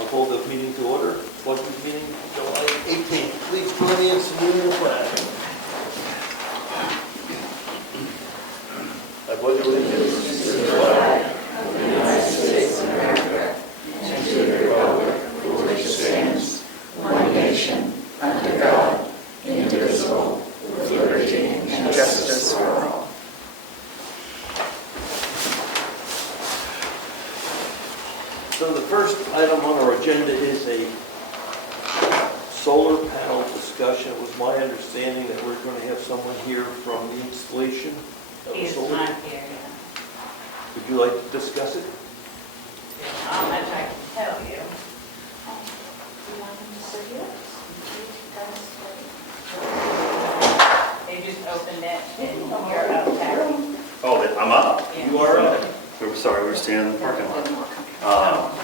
I'll call the meeting to order. Selectmen's meeting, July 18th. Please join me in saluting the flag. I pledge allegiance to the flag of the United States of America and to the republic for which it stands, one nation, under God, indivisible, with liberty and justice for all. So the first item on our agenda is a solar panel discussion. It was my understanding that we're going to have someone here from the installation of the He's solar. not here yet. Would you like to discuss it? Not much I can tell you. You want them to sit here? They just opened it and you're up there. Oh, I'm up? Yeah. You are up. We're sorry, we're standing in the parking lot. Oh,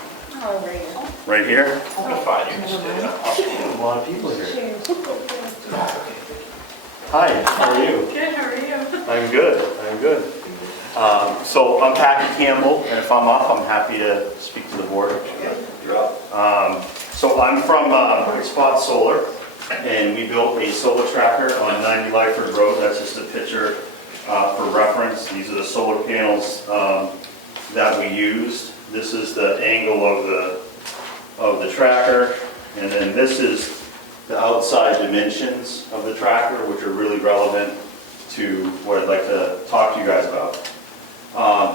Right here? I'm fine. You can stay. A lot of people here. Hi, how are you? Good, how are you? I'm good. So I'm Patrick Campbell, and if I'm off, I'm happy to speak to the board. You're up. So I'm from Spot Solar, and we built a solar tracker on 90 Lyford Road. That's just a picture for reference. These are the solar panels that we used. This is the angle of the tracker, and then this is the outside dimensions of the tracker, which are really relevant to what I'd like to talk to you guys about.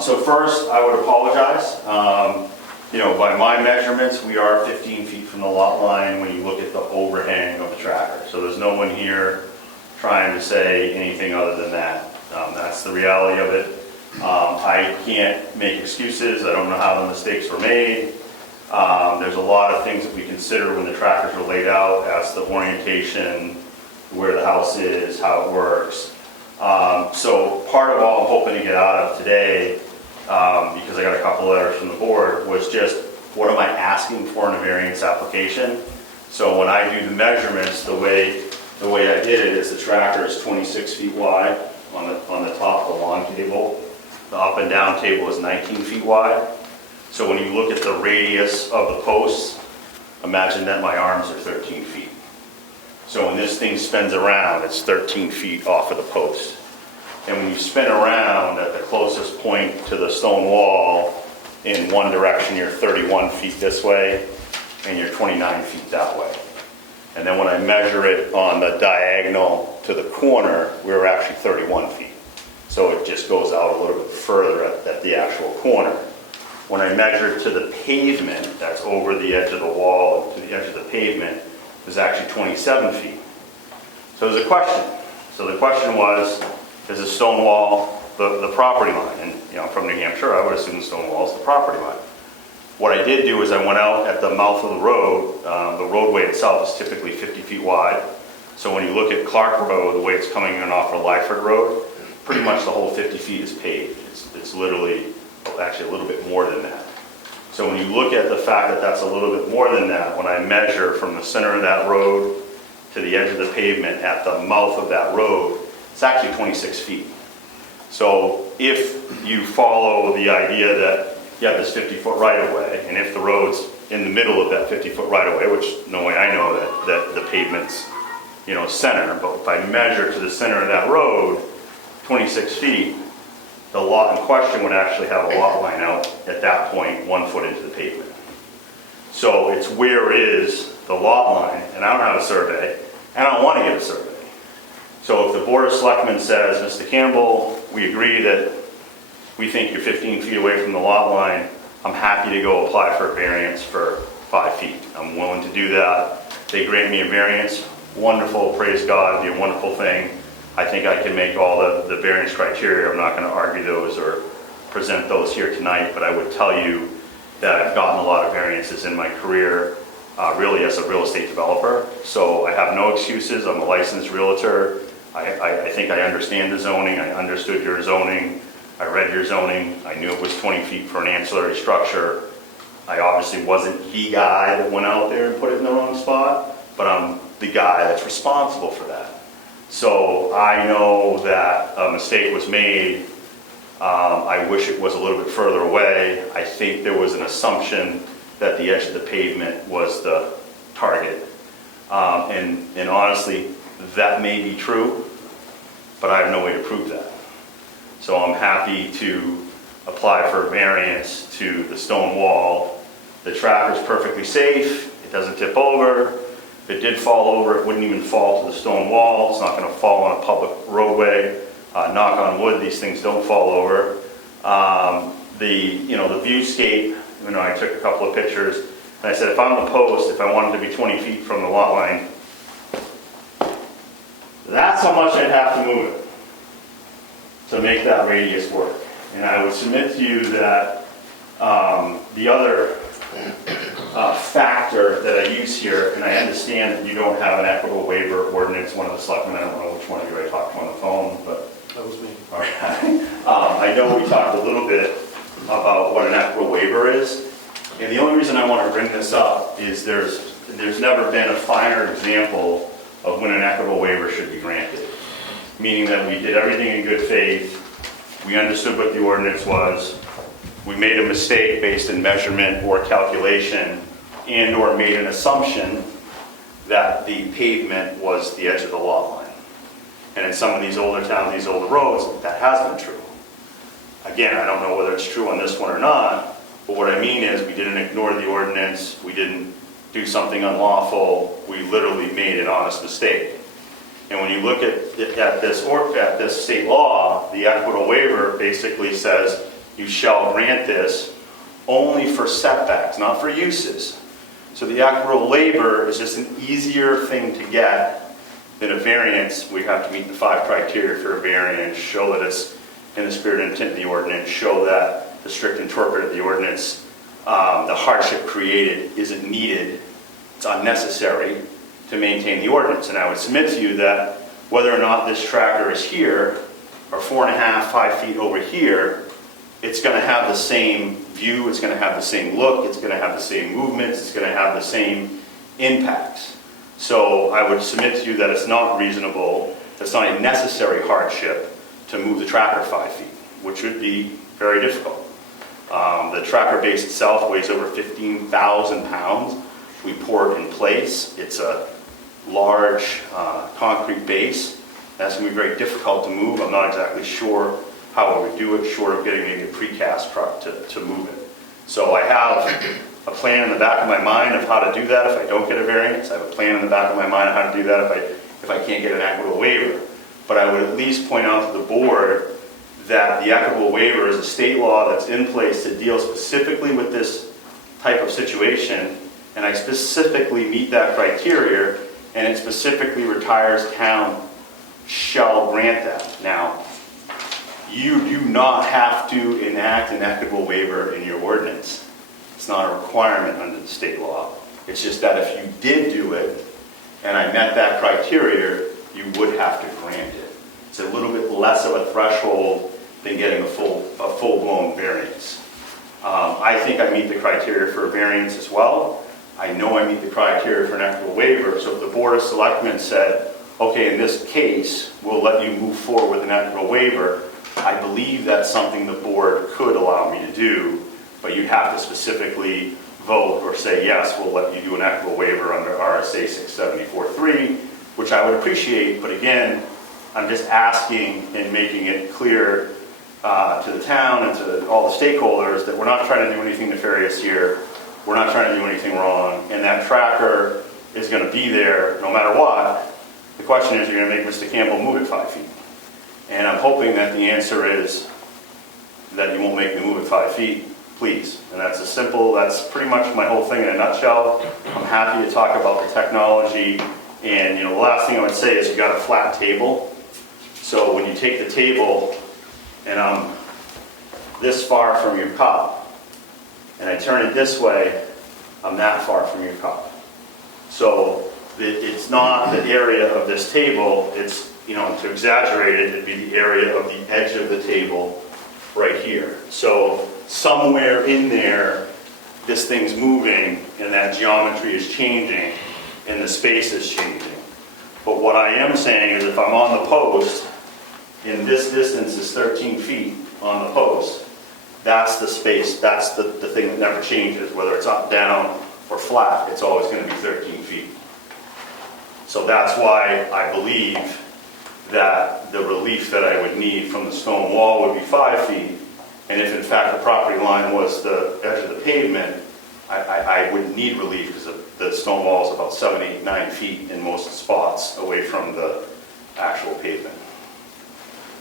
So first, I would apologize. By my measurements, we are 15 feet from the lot line when you look at the overhang of the tracker. So there's no one here trying to say anything other than that. That's the reality of it. I can't make excuses. I don't know how the mistakes were made. There's a lot of things that we consider when the trackers are laid out as the orientation, where the house is, how it works. So part of all I'm hoping to get out of today, because I got a couple letters from the board, was just what am I asking for in a variance application? So when I do the measurements, the way I did it is the tracker is 26 feet wide on the top of the long table. The up and down table is 19 feet wide. So when you look at the radius of the posts, imagine that my arms are 13 feet. So when this thing spins around, it's 13 feet off of the post. And when you spin around at the closest point to the stone wall, in one direction you're 31 feet this way, and you're 29 feet that way. And then when I measure it on the diagonal to the corner, we're actually 31 feet. So it just goes out a little bit further at the actual corner. When I measure to the pavement, that's over the edge of the wall to the edge of the pavement, is actually 27 feet. So there's a question. So the question was, is a stone wall the property line? And I'm from New Hampshire, I would assume the stone wall is the property line. What I did do is I went out at the mouth of the road. The roadway itself is typically 50 feet wide. So when you look at Clark Road, the way it's coming in off of Lyford Road, pretty much the whole 50 feet is paved. It's literally actually a little bit more than that. So when you look at the fact that that's a little bit more than that, when I measure from the center of that road to the edge of the pavement at the mouth of that road, it's actually 26 feet. So if you follow the idea that you have this 50-foot right-of-way, and if the road's in the middle of that 50-foot right-of-way, which no way I know that the pavement's center, but if I measure to the center of that road, 26 feet, the lot in question would actually have a lot line out at that point 1 foot into the pavement. So it's where is the lot line, and I don't have a survey, and I don't want to get a survey. So if the Board of Selectmen says, Mr. Campbell, we agree that we think you're 15 feet away from the lot line, I'm happy to go apply for a variance for 5 feet. I'm willing to do that. They grant me a variance, wonderful, praise God, it'd be a wonderful thing. I think I can make all the variance criteria. I'm not going to argue those or present those here tonight, but I would tell you that I've gotten a lot of variances in my career, really as a real estate developer. So I have no excuses. I'm a licensed realtor. I think I understand the zoning. I understood your zoning. I read your zoning. I knew it was 20 feet for an ancillary structure. I obviously wasn't the guy that went out there and put it in the wrong spot, but I'm the guy that's responsible for that. So I know that a mistake was made. I wish it was a little bit further away. I think there was an assumption that the edge of the pavement was the target. And honestly, that may be true, but I have no way to prove that. So I'm happy to apply for a variance to the stone wall. The tracker's perfectly safe, it doesn't tip over. If it did fall over, it wouldn't even fall to the stone wall. It's not going to fall on a public roadway. Knock on wood, these things don't fall over. The viewscape, I took a couple of pictures, and I said if I'm the post, if I wanted to be 20 feet from the lot line, that's how much I'd have to move it to make that radius work. And I would submit to you that the other factor that I use here, and I understand that you don't have an equitable waiver ordinance, one of the selectmen, I don't know which one of you I talked to on the phone, but... That was me. All right. I know we talked a little bit about what an equitable waiver is, and the only reason I want to bring this up is there's never been a finer example of when an equitable waiver should be granted, meaning that we did everything in good faith, we understood what the ordinance was, we made a mistake based in measurement or calculation, and or made an assumption that the pavement was the edge of the lot line. And in some of these older towns, these older roads, that has been true. Again, I don't know whether it's true on this one or not, but what I mean is we didn't ignore the ordinance, we didn't do something unlawful, we literally made an honest mistake. And when you look at this state law, the equitable waiver basically says you shall grant this only for setbacks, not for uses. So the equitable waiver is just an easier thing to get than a variance. We have to meet the 5 criteria for a variance, show that it's in the spirit and intent of the ordinance, show that the strict interpreter of the ordinance, the hardship created isn't needed, it's unnecessary to maintain the ordinance. And I would submit to you that whether or not this tracker is here, or 4.5, 5 feet over here, it's going to have the same view, it's going to have the same look, it's going to have the same movements, it's going to have the same impacts. So I would submit to you that it's not reasonable, it's not a necessary hardship to move the tracker 5 feet, which would be very difficult. The tracker base itself weighs over 15,000 pounds. We pour it in place. It's a large concrete base. That's going to be very difficult to move. I'm not exactly sure how I would do it, short of getting maybe a precast truck to move it. So I have a plan in the back of my mind of how to do that if I don't get a variance. I have a plan in the back of my mind of how to do that if I can't get an equitable waiver. But I would at least point out to the board that the equitable waiver is a state law that's in place to deal specifically with this type of situation, and I specifically meet that criteria, and it specifically retires town shall grant that. Now, you do not have to enact an equitable waiver in your ordinance. It's not a requirement under the state law. It's just that if you did do it, and I met that criteria, you would have to grant it. It's a little bit less of a threshold than getting a full-blown variance. I think I meet the criteria for a variance as well. I know I meet the criteria for an equitable waiver, so if the Board of Selectmen said, okay, in this case, we'll let you move forward with an equitable waiver, I believe that's something the board could allow me to do, but you'd have to specifically vote or say, yes, we'll let you do an equitable waiver under RSA 674.3, which I would appreciate, but again, I'm just asking and making it clear to the town and to all the stakeholders that we're not trying to do anything nefarious here, we're not trying to do anything wrong, and that tracker is going to be there no matter what. The question is, you're going to make Mr. Campbell move it 5 feet. And I'm hoping that the answer is that you won't make me move it 5 feet, please. And that's pretty much my whole thing in a nutshell. I'm happy to talk about the technology. And the last thing I would say is you got a flat table. So when you take the table and I'm this far from your cup, and I turn it this way, I'm that far from your cup. So it's not the area of this table, it's, to exaggerate it, it'd be the area of the edge of the table right here. So somewhere in there, this thing's moving and that geometry is changing and the space is changing. But what I am saying is if I'm on the post, and this distance is 13 feet on the post, that's the space, that's the thing that never changes, whether it's up, down, or flat, it's always going to be 13 feet. So that's why I believe that the relief that I would need from the stone wall would be 5 feet, and if in fact the property line was the edge of the pavement, I wouldn't need relief because the stone wall is about 7, 8, 9 feet in most spots away from the actual pavement.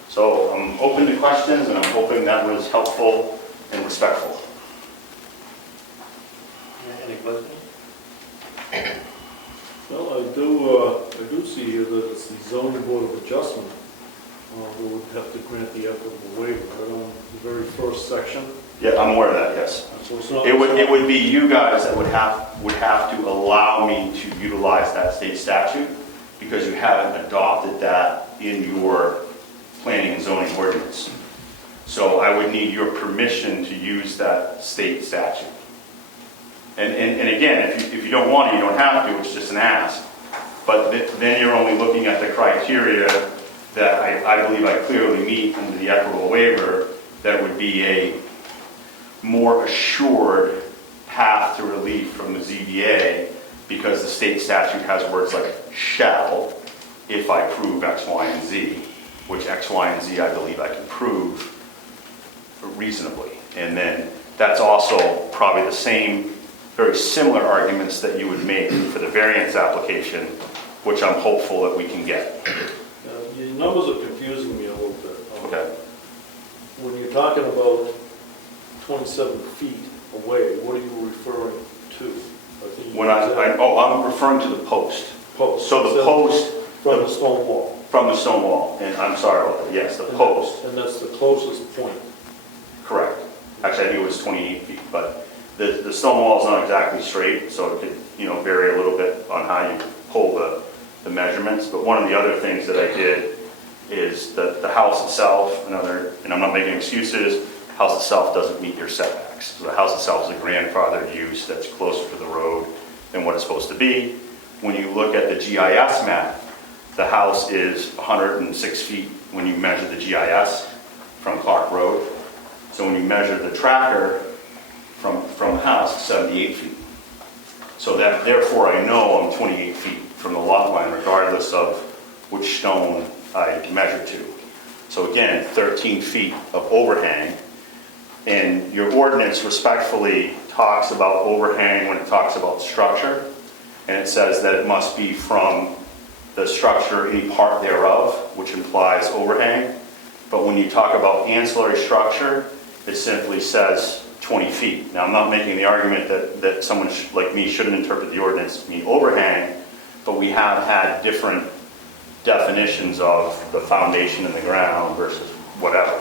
So I'm open to questions, and I'm hoping that was helpful and respectful. Any questions? Well, I do see here that it's the zoning board of adjustment who would have to grant the equitable waiver, right on the very first section. Yeah, I'm aware of that, yes. So it's not. It would be you guys that would have to allow me to utilize that state statute because you haven't adopted that in your planning and zoning ordinance. So I would need your permission to use that state statute. And again, if you don't want to, you don't have to, it's just an ask. But then you're only looking at the criteria that I believe I clearly meet under the equitable waiver that would be a more assured path to relief from the ZBA because the state statute has words like shall if I prove X, Y, and Z, which X, Y, and Z I believe I can prove reasonably. And then that's also probably the same, very similar arguments that you would make for the variance application, which I'm hopeful that we can get. Your numbers are confusing me a little bit. Okay. When you're talking about 27 feet away, what are you referring to? When I'm referring to the post. Post. So the post From the stone wall. from the stone wall, and I'm sorry about that, yes, the post, And that's the closest point. correct. Actually, I think it was 28 feet, but the stone wall is not exactly straight, so it could, vary a little bit on how you pull the measurements. But one of the other things that I did is the house itself, and I'm not making excuses, the house itself doesn't meet your setbacks. So the house itself is a grandfathered use that's closer to the road than what it's supposed to be. When you look at the GIS map, the house is 106 feet when you measure the GIS from Clark Road. So when you measure the tracker from the house, it's 78 feet. So that, therefore, I know I'm 28 feet from the lot line, regardless of which stone I measure to. So again, 13 feet of overhang. And your ordinance respectfully talks about overhang when it talks about structure. And it says that it must be from the structure, any part thereof, which implies overhang. But when you talk about ancillary structure, it simply says 20 feet. Now, I'm not making the argument that someone like me shouldn't interpret the ordinance to mean overhang, but we have had different definitions of the foundation and the ground versus whatever.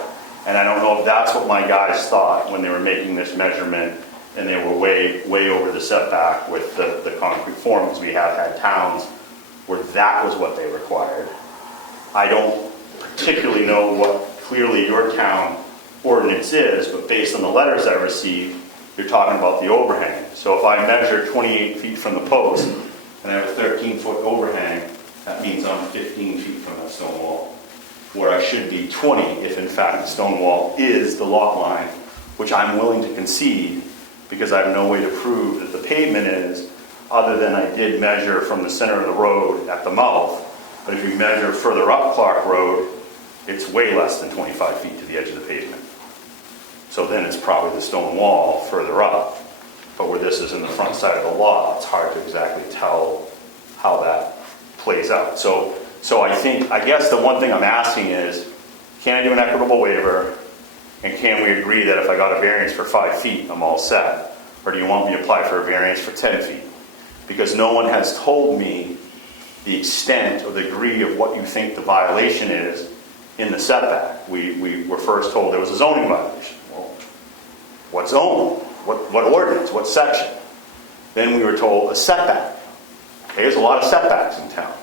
And I don't know if that's what my guys thought when they were making this measurement, and they were way over the setback with the concrete form, because we have had towns where that was what they required. I don't particularly know what clearly your town ordinance is, but based on the letters I received, you're talking about the overhang. So if I measure 28 feet from the post and I have a 13-foot overhang, that means I'm 15 feet from that stone wall, where I should be 20 if in fact the stone wall is the lot line, which I'm willing to concede because I have no way to prove that the pavement is, other than I did measure from the center of the road at the mouth. But if you measure further up Clark Road, it's way less than 25 feet to the edge of the pavement. So then it's probably the stone wall further up. But where this is in the front side of the lot, it's hard to exactly tell how that plays out. So I guess the one thing I'm asking is, can I do an equitable waiver? And can we agree that if I got a variance for 5 feet, I'm all set? Or do you want me to apply for a variance for 10 feet? Because no one has told me the extent or the degree of what you think the violation is in the setback. We were first told there was a zoning violation. Well, what zone? What ordinance? What section? Then we were told a setback. Okay, there's a lot of setbacks in town.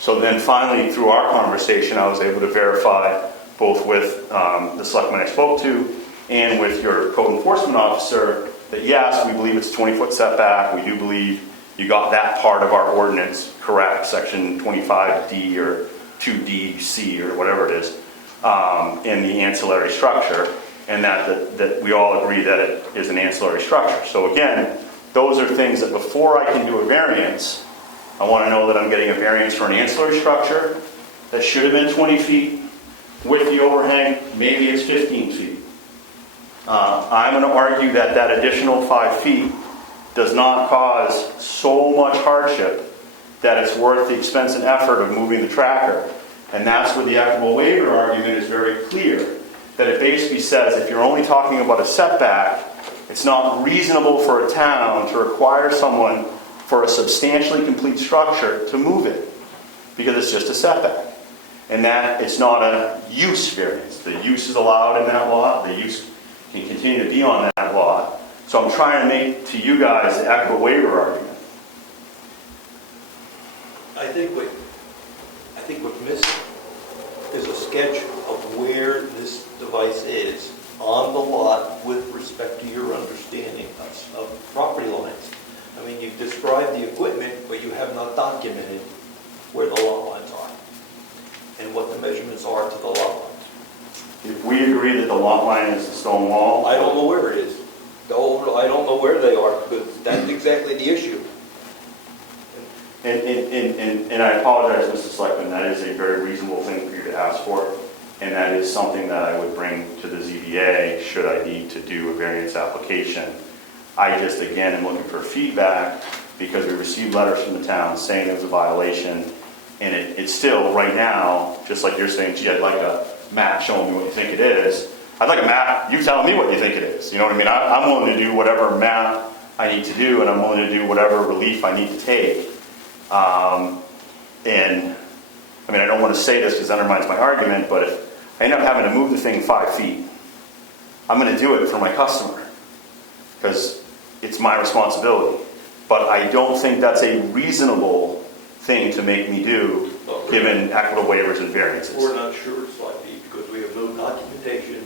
So then finally, through our conversation, I was able to verify both with the selectman I spoke to and with your code enforcement officer that yes, we believe it's a 20-foot setback. We do believe you got that part of our ordinance correct, section 25D or 2DC or whatever it is, in the ancillary structure. and that we all agree that it is an ancillary structure. So again, those are things that before I can do a variance, I want to know that I'm getting a variance for an ancillary structure that should have been 20 feet. With the overhang, maybe it's 15 feet. I'm going to argue that that additional 5 feet does not cause so much hardship that it's worth the expense and effort of moving the tracker. And that's where the equitable waiver argument is very clear. That it basically says if you're only talking about a setback, it's not reasonable for a town to require someone for a substantially complete structure to move it, because it's just a setback. And that it's not a use variance. The use is allowed in that lot. The use can continue to be on that lot. So I'm trying to make to you guys the equitable waiver argument. I think what's missing is a sketch of where this device is on the lot with respect to your understanding of property lines. I mean, you've described the equipment, but you have not documented where the lot lines are and what the measurements are to the lot lines. If we agree that the lot line is the stone wall, I don't know where it is. I don't know where they are, because that's exactly the issue. and I apologize, Mr. Selectman, that is a very reasonable thing for you to ask for, and that is something that I would bring to the ZBA should I need to do a variance application. I just, again, am looking for feedback because we received letters from the town saying it was a violation, and it's still, right now, just like you're saying, gee, I'd like a map showing me what you think it is. I'd like a map, you telling me what you think it is. You know what I mean? I'm willing to do whatever map I need to do, and I'm willing to do whatever relief I need to take. And, I mean, I don't want to say this because it undermines my argument, but if I end up having to move the thing 5 feet, I'm going to do it for my customer because it's my responsibility. But I don't think that's a reasonable thing to make me do, given equitable waivers and variances. We're not sure it's 5 feet because we have no documentation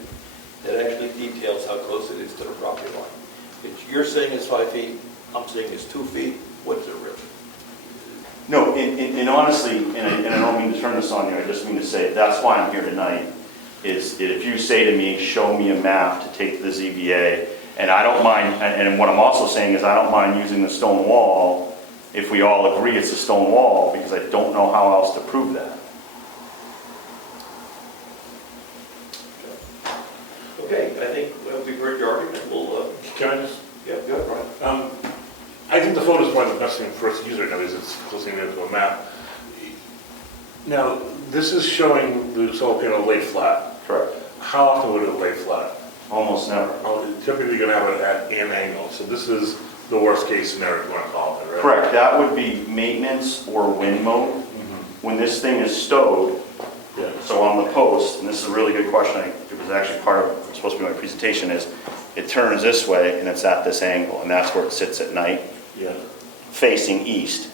that actually details how close it is to the property line. You're saying it's 5 feet, I'm saying it's 2 feet. What's it really? No, and honestly, and I don't mean to turn this on you, I just mean to say that's why I'm here tonight, is if you say to me, show me a map to take to the ZBA, and I don't mind, and what I'm also saying is I don't mind using the stone wall if we all agree it's a stone wall, because I don't know how else to prove that. Okay, I think we've heard your argument. We'll, Can I just? yeah, go ahead, Brian. I think the phone is probably the best thing for us to use right now because it's closely related to a map. Now, this is showing the solar panel laid flat. Correct. How often would it lay flat? Almost never. Typically, you're going to have it at an angle. So this is the worst case scenario, if you want to call it, right? Correct. That would be maintenance or wind mode. When this thing is stowed, Yeah. so on the post, and this is a really good question, it was actually part of, it's supposed to be my presentation, is it turns this way and it's at this angle, and that's where it sits at night, Yeah. facing east.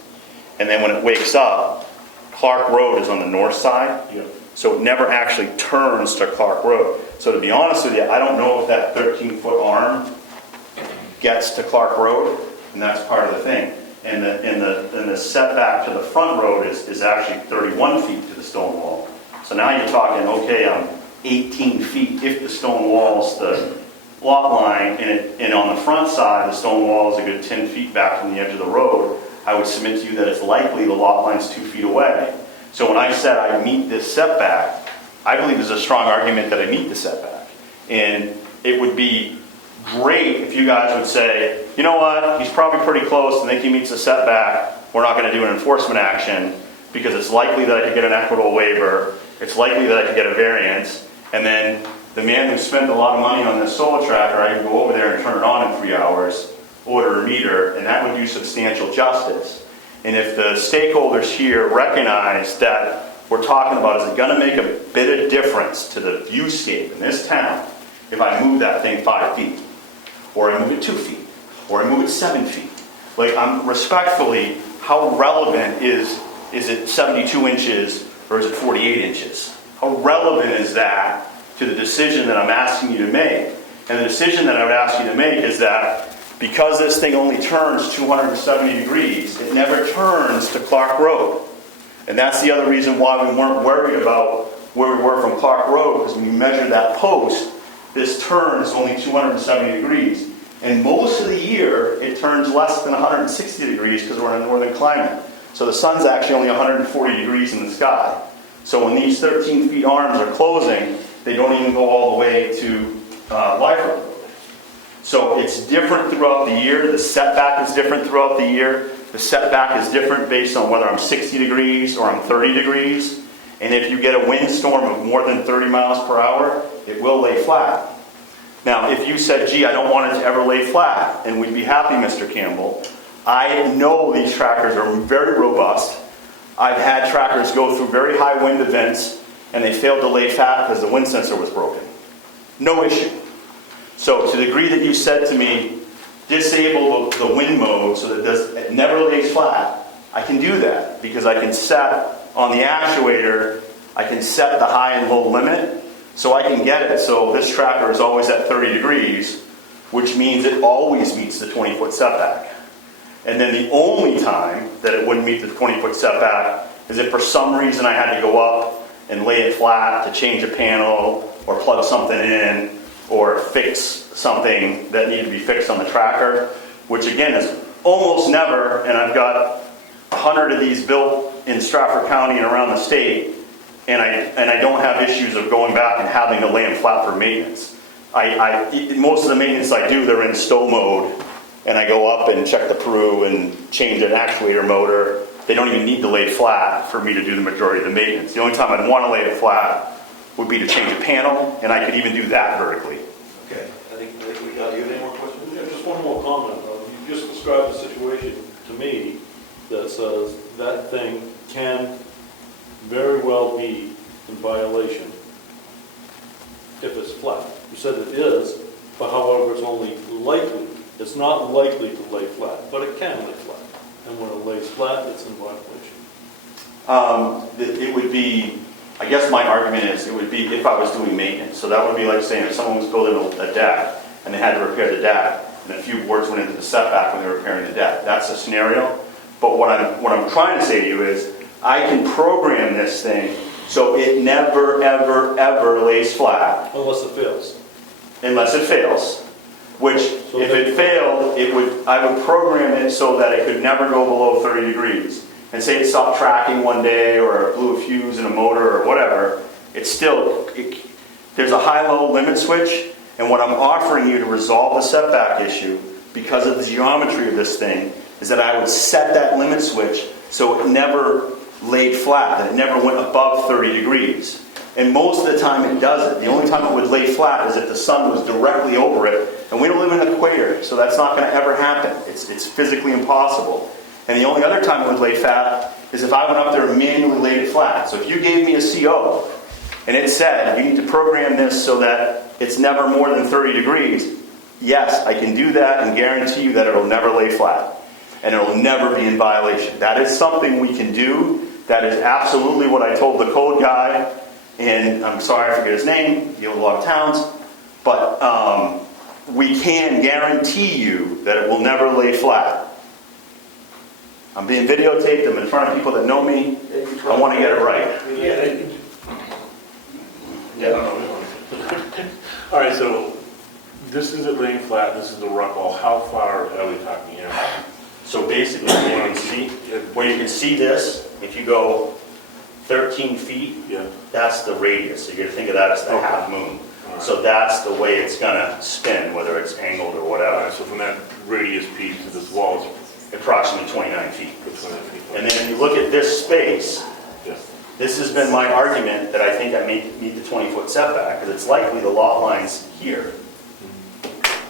And then when it wakes up, Clark Road is on the north side, Yeah. so it never actually turns to Clark Road. So to be honest with you, I don't know if that 13-foot arm gets to Clark Road, and that's part of the thing. And the setback to the front road is actually 31 feet to the stone wall. So now you're talking, okay, I'm 18 feet if the stone wall's the lot line, and on the front side, the stone wall is a good 10 feet back from the edge of the road. I would submit to you that it's likely the lot line's 2 feet away. So when I said I meet this setback, I believe there's a strong argument that I meet the setback. And it would be great if you guys would say, you know what, he's probably pretty close and think he meets the setback. We're not going to do an enforcement action because it's likely that I could get an equitable waiver. It's likely that I could get a variance. And then the man who spent a lot of money on this solar tracker, I could go over there and turn it on in 3 hours, order a meter, and that would do substantial justice. And if the stakeholders here recognize that we're talking about, is it going to make a bit of difference to the viewscape in this town if I move that thing 5 feet, or I move it 2 feet, or I move it 7 feet? Like, I'm respectfully, how relevant is it 72 inches or is it 48 inches? How relevant is that to the decision that I'm asking you to make? And the decision that I would ask you to make is that because this thing only turns 270 degrees, it never turns to Clark Road. And that's the other reason why we weren't worried about where we were from Clark Road, because when you measure that post, this turn is only 270 degrees. And most of the year, it turns less than 160 degrees because we're in a northern climate. So the sun's actually only 140 degrees in the sky. So when these 13 feet arms are closing, they don't even go all the way to Lifer Road. So it's different throughout the year. The setback is different throughout the year. The setback is different based on whether I'm 60 degrees or I'm 30 degrees. And if you get a windstorm of more than 30 miles per hour, it will lay flat. Now, if you said, gee, I don't want it to ever lay flat, and we'd be happy, Mr. Campbell, I know these trackers are very robust. I've had trackers go through very high wind events, and they failed to lay flat because the wind sensor was broken. No issue. So to the degree that you said to me, disable the wind mode so that it never lays flat, I can do that because I can set on the actuator, I can set the high and low limit, so I can get it so this tracker is always at 30 degrees, which means it always meets the 20-foot setback. And then the only time that it wouldn't meet the 20-foot setback is if for some reason I had to go up and lay it flat to change a panel or plug something in or fix something that needed to be fixed on the tracker, which again is almost never, and I've got 100 of these built in Stratford County and around the state, and I don't have issues of going back and having to lay them flat for maintenance. Most of the maintenance I do, they're in stow mode, and I go up and check the Peru and change an actuator motor. They don't even need to lay flat for me to do the majority of the maintenance. The only time I'd want to lay it flat would be to change a panel, and I could even do that vertically. Okay, I think we got you. Any more questions? Yeah, just one more comment. You just described a situation to me that says that thing can very well be in violation if it's flat. You said it is, but however, it's only likely. It's not likely to lay flat, but it can lay flat. And when it lays flat, it's in violation. It would be, I guess my argument is, it would be if I was doing maintenance. So that would be like saying if someone was building a deck and they had to repair the deck, and a few boards went into the setback when they were repairing the deck. That's a scenario. But what I'm trying to say to you is, I can program this thing so it never, ever, ever lays flat. Unless it fails. Unless it fails. Which, if it failed, I would program it so that it could never go below 30 degrees. And say it stopped tracking one day, or it blew a fuse in a motor, or whatever, there's a high-low limit switch, and what I'm offering you to resolve the setback issue, because of the geometry of this thing, is that I would set that limit switch so it never laid flat, that it never went above 30 degrees. And most of the time it doesn't. The only time it would lay flat is if the sun was directly over it. And we don't live in the equator, so that's not going to ever happen. It's physically impossible. And the only other time it would lay flat is if I went up there and manually laid it flat. So if you gave me a CO and it said, you need to program this so that it's never more than 30 degrees, yes, I can do that and guarantee you that it'll never lay flat. And it'll never be in violation. That is something we can do. That is absolutely what I told the code guy. And I'm sorry I forget his name, deal with a lot of towns, but we can guarantee you that it will never lay flat. I'm being videotaped, I'm in front of people that know me, I want to get it right. All right, so this is it laying flat, this is the rock wall. How far are we talking here? So basically, where you can see this, if you go 13 feet, Yeah. that's the radius. So you're going to think of that as the Okay. half moon. All right. So that's the way it's going to spin, whether it's angled or All whatever. right, so from that radius piece to this wall Approximately 29 feet. is 20 feet. And then if you look at this space, Yes. this has been my argument that I think I meet the 20-foot setback, because it's likely the lot line's here.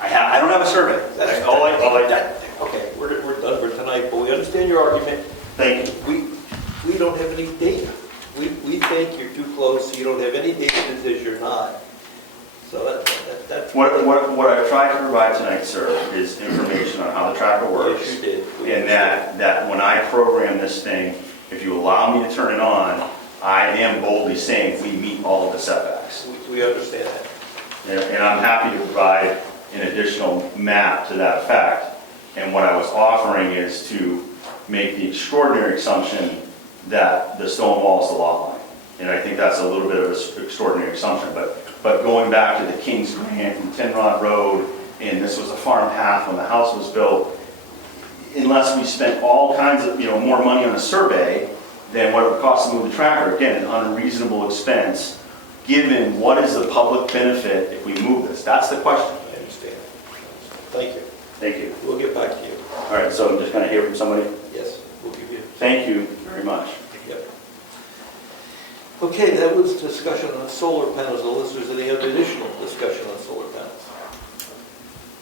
I don't have a survey. Okay, we're done for tonight, but we understand your argument. Thank you. We don't have any data. We think you're too close, so you don't have any data that says you're not. So that's... What I've tried to provide tonight, sir, is information on how the tracker works. Yes, you did. And that when I program this thing, if you allow me to turn it on, I am boldly saying we meet all of the setbacks. We understand that. And I'm happy to provide an additional map to that effect. And what I was offering is to make the extraordinary assumption that the stone wall is the lot line. And I think that's a little bit of an extraordinary assumption, but But going back to the King's Grant and Tin Rod Road, and this was a farm path when the house was built, unless we spent all kinds of, more money on a survey than what it would cost to move the tracker, again, an unreasonable expense, given what is the public benefit if we move this? That's the question. I understand. Thank you. Thank you. We'll get back to you. All right, so I'm just going to hear from somebody. Yes, we'll give you. Thank you very much. Yep. Okay, that was discussion on solar panels. Unless there's any other additional discussion on solar panels.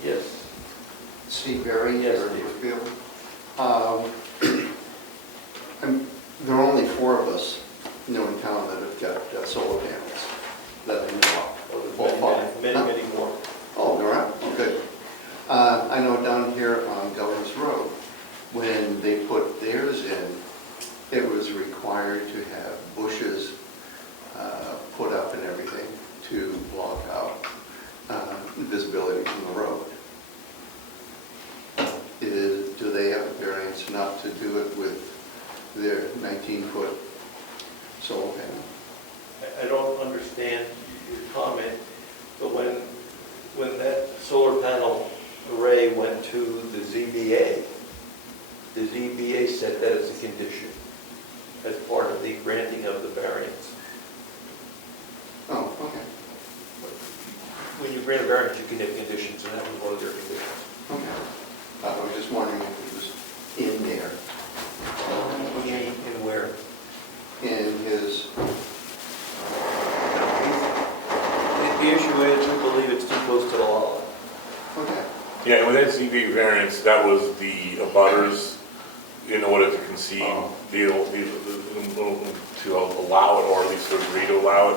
Yes. Steve Berry, Yes, here in Steve. Brookfield. There are only 4 of us in town that have got solar panels that I know of. Oh, there's many more. Oh, there are? Oh, good. I know down here on Governor's Road, when they put theirs in, it was required to have bushes put up and everything to block out visibility from the road. Do they have a variance not to do it with their 19-foot solar panel? I don't understand your comment, but when that solar panel array went to the ZBA set that as a condition, as part of the granting of the variance. Oh, okay. When you grant a variance, you can have conditions, and that was one of their conditions. Okay. I was just wondering if it was in there, In where? in his, The issue is, we believe it's too close to the law. okay. Yeah, and with that ZB variance, that was the abutters in order to concede, to allow it, or at least to agree to allow it.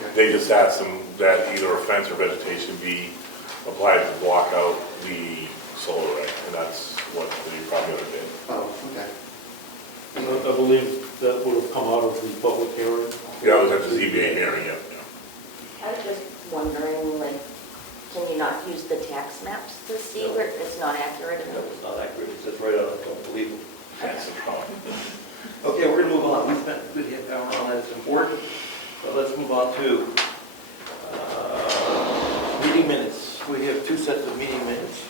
Okay. They just asked them that either a fence or vegetation be applied to block out the solar array, and that's what the property owner did. Oh, okay. I believe that would have come out of the public hearing. Yeah, it was at the ZBA hearing, yeah. I was just wondering, can you not use the tax maps to see where it's not accurate That enough? was not accurate, it says right on it, don't believe it. That's the problem. Okay, we're going to move on. We spent a good half hour on that, it's important. So let's move on to meeting minutes. We have 2 sets of meeting minutes.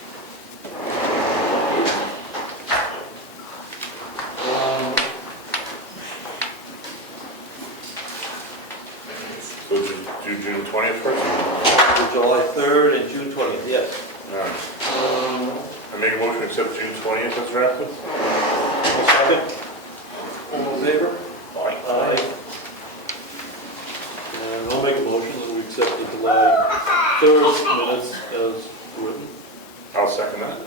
So do June 20th first? July 3rd and June 20th, yes. All right. I make a motion to accept June 20th as drafted. Second. All in favor? Aye. Aye. And I'll make a motion that we accept the July 3rd minutes as written. I'll second that.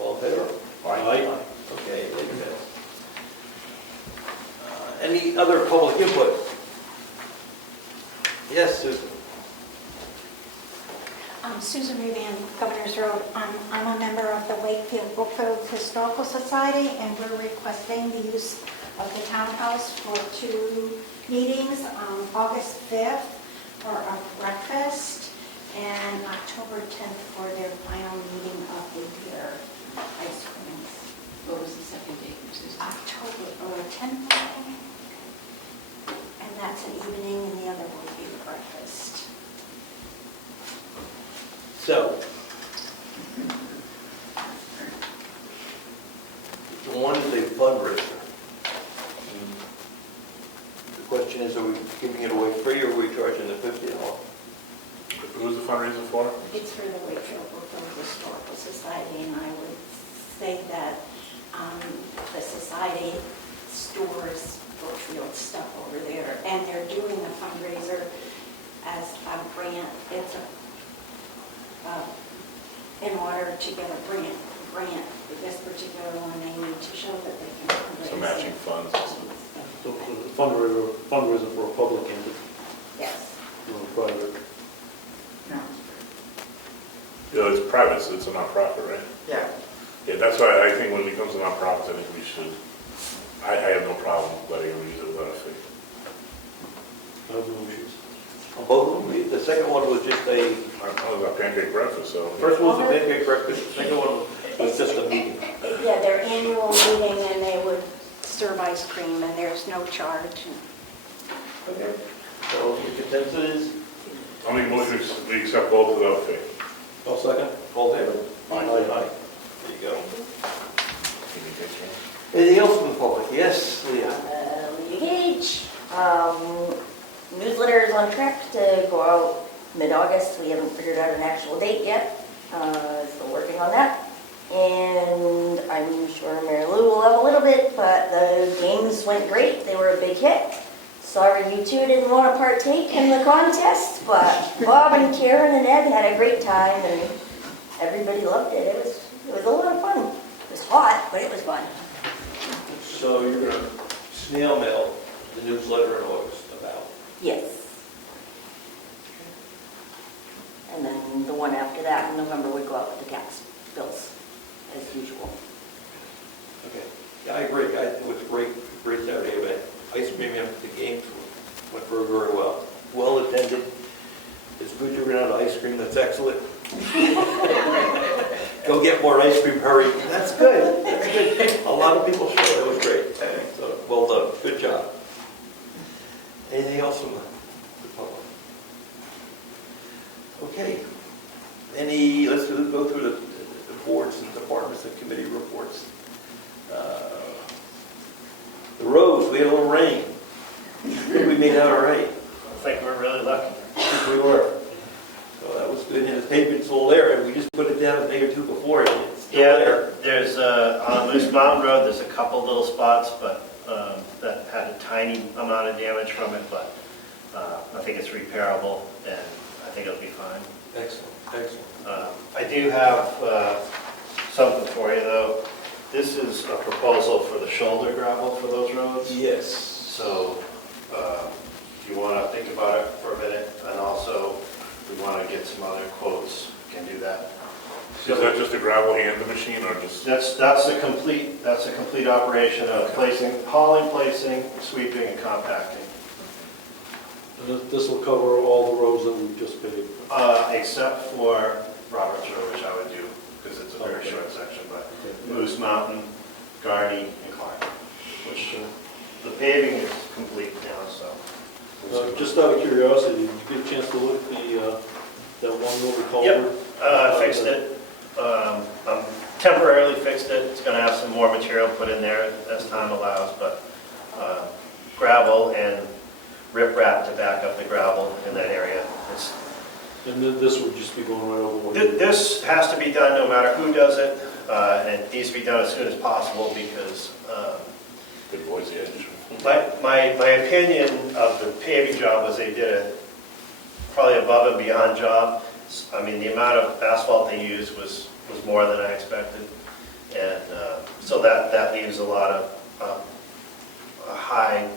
All in favor? Aye. Okay, there you go. Any other public input? Yes, Susan. Susan Revan, Governor's Road. I'm a member of the Wakefield Brookfield Historical Society, and we're requesting the use of the townhouse for 2 meetings, August 5th for a breakfast, and October 10th for their final meeting of the year, ice creams. What was the second date, Susan? October 10th, I think. And that's an evening, and the other will be the breakfast. So, one is a fundraiser. The question is, are we giving it away free or are we charging the $50? Who's the fundraiser for? It's for the Wakefield Brookfield Historical Society, and I would say that the society stores Brookfield stuff over there, and they're doing a fundraiser as a grant. It's in order to get a grant, this particular one, they need to show that they can fundraise. Some matching funds. So the fundraiser for a public entity, Yes. not a private. No. It's private, so it's a nonprofit, right? Yeah. Yeah, that's why I think when it comes to nonprofits, I think we should, I have no problem letting them use it without a fee. I have no issues. On both of them, the second one was just a, I don't know about pancake breakfast, so. first one was a pancake breakfast, the second one was just a meeting. Yeah, their annual meeting, and they would serve ice cream, and there's no charge. Okay. So the consensus is I'll make a motion we accept both without fee. I'll second. All in favor? Aye. There you go. Anything else from the public? Yes, Leah? Leah Gage. Newsletter is on track to go out mid-August. We haven't figured out an actual date yet. Still working on that. And I'm sure Mary Lou will have a little bit, but the games went great. They were a big hit. Sorry you two didn't want to partake in the contest, but Bob and Karen and Ed had a great time, and everybody loved it. It was a lot of fun. It was hot, but it was fun. So you're going to snail mail the newsletter in August about? Yes. And then the one after that in November would go out with the tax bills, as usual. Okay. Yeah, I agree. It was a great Saturday event. Ice cream after the games went very, very well. Well attended. It's good you're going to have ice cream. That's excellent. Go get more ice cream, hurry. That's good. That's good. A lot of people showed. It was great. So, well done. Good job. Anything else from the public? Okay. Let's go through the boards and departments and committee reports. The roads, we had a little rain. I think we made out all right. I think we're really lucky. I think we were. So that was good. And the pavement's all there, and we just put it down a day or two before, and it's still there. There's on Moose Mountain Road, there's a couple little spots, but that had a tiny amount of damage from it, but I think it's repairable, and I think it'll be fine. Excellent, excellent. I do have something for you, though. This is a proposal for the shoulder gravel for those roads. Yes. So if you want to think about it for a minute, and also we want to get some other quotes, can do that. Is that just the gravel and the machine, or just? That's a complete operation of hauling, placing, sweeping, and compacting. And this will cover all the roads that we've just paved. Except for Roberts Road, which I would do, because it's a very Okay. short section, but Okay. Moose Mountain, Garney, and Clark, which the paving is complete now, so. Just out of curiosity, did you get a chance to look at that one over culvert? I fixed it. Temporarily fixed it. It's going to have some more material put in there as time allows, but gravel and riprap to back up the gravel in that area. And then this would just be going right over what you... This has to be done no matter who does it, and it needs to be done as soon as possible because Good voice, yeah. my opinion of the paving job was they did a probably above and beyond job. I mean, the amount of asphalt they used was more than I expected, and so that leaves a lot of high.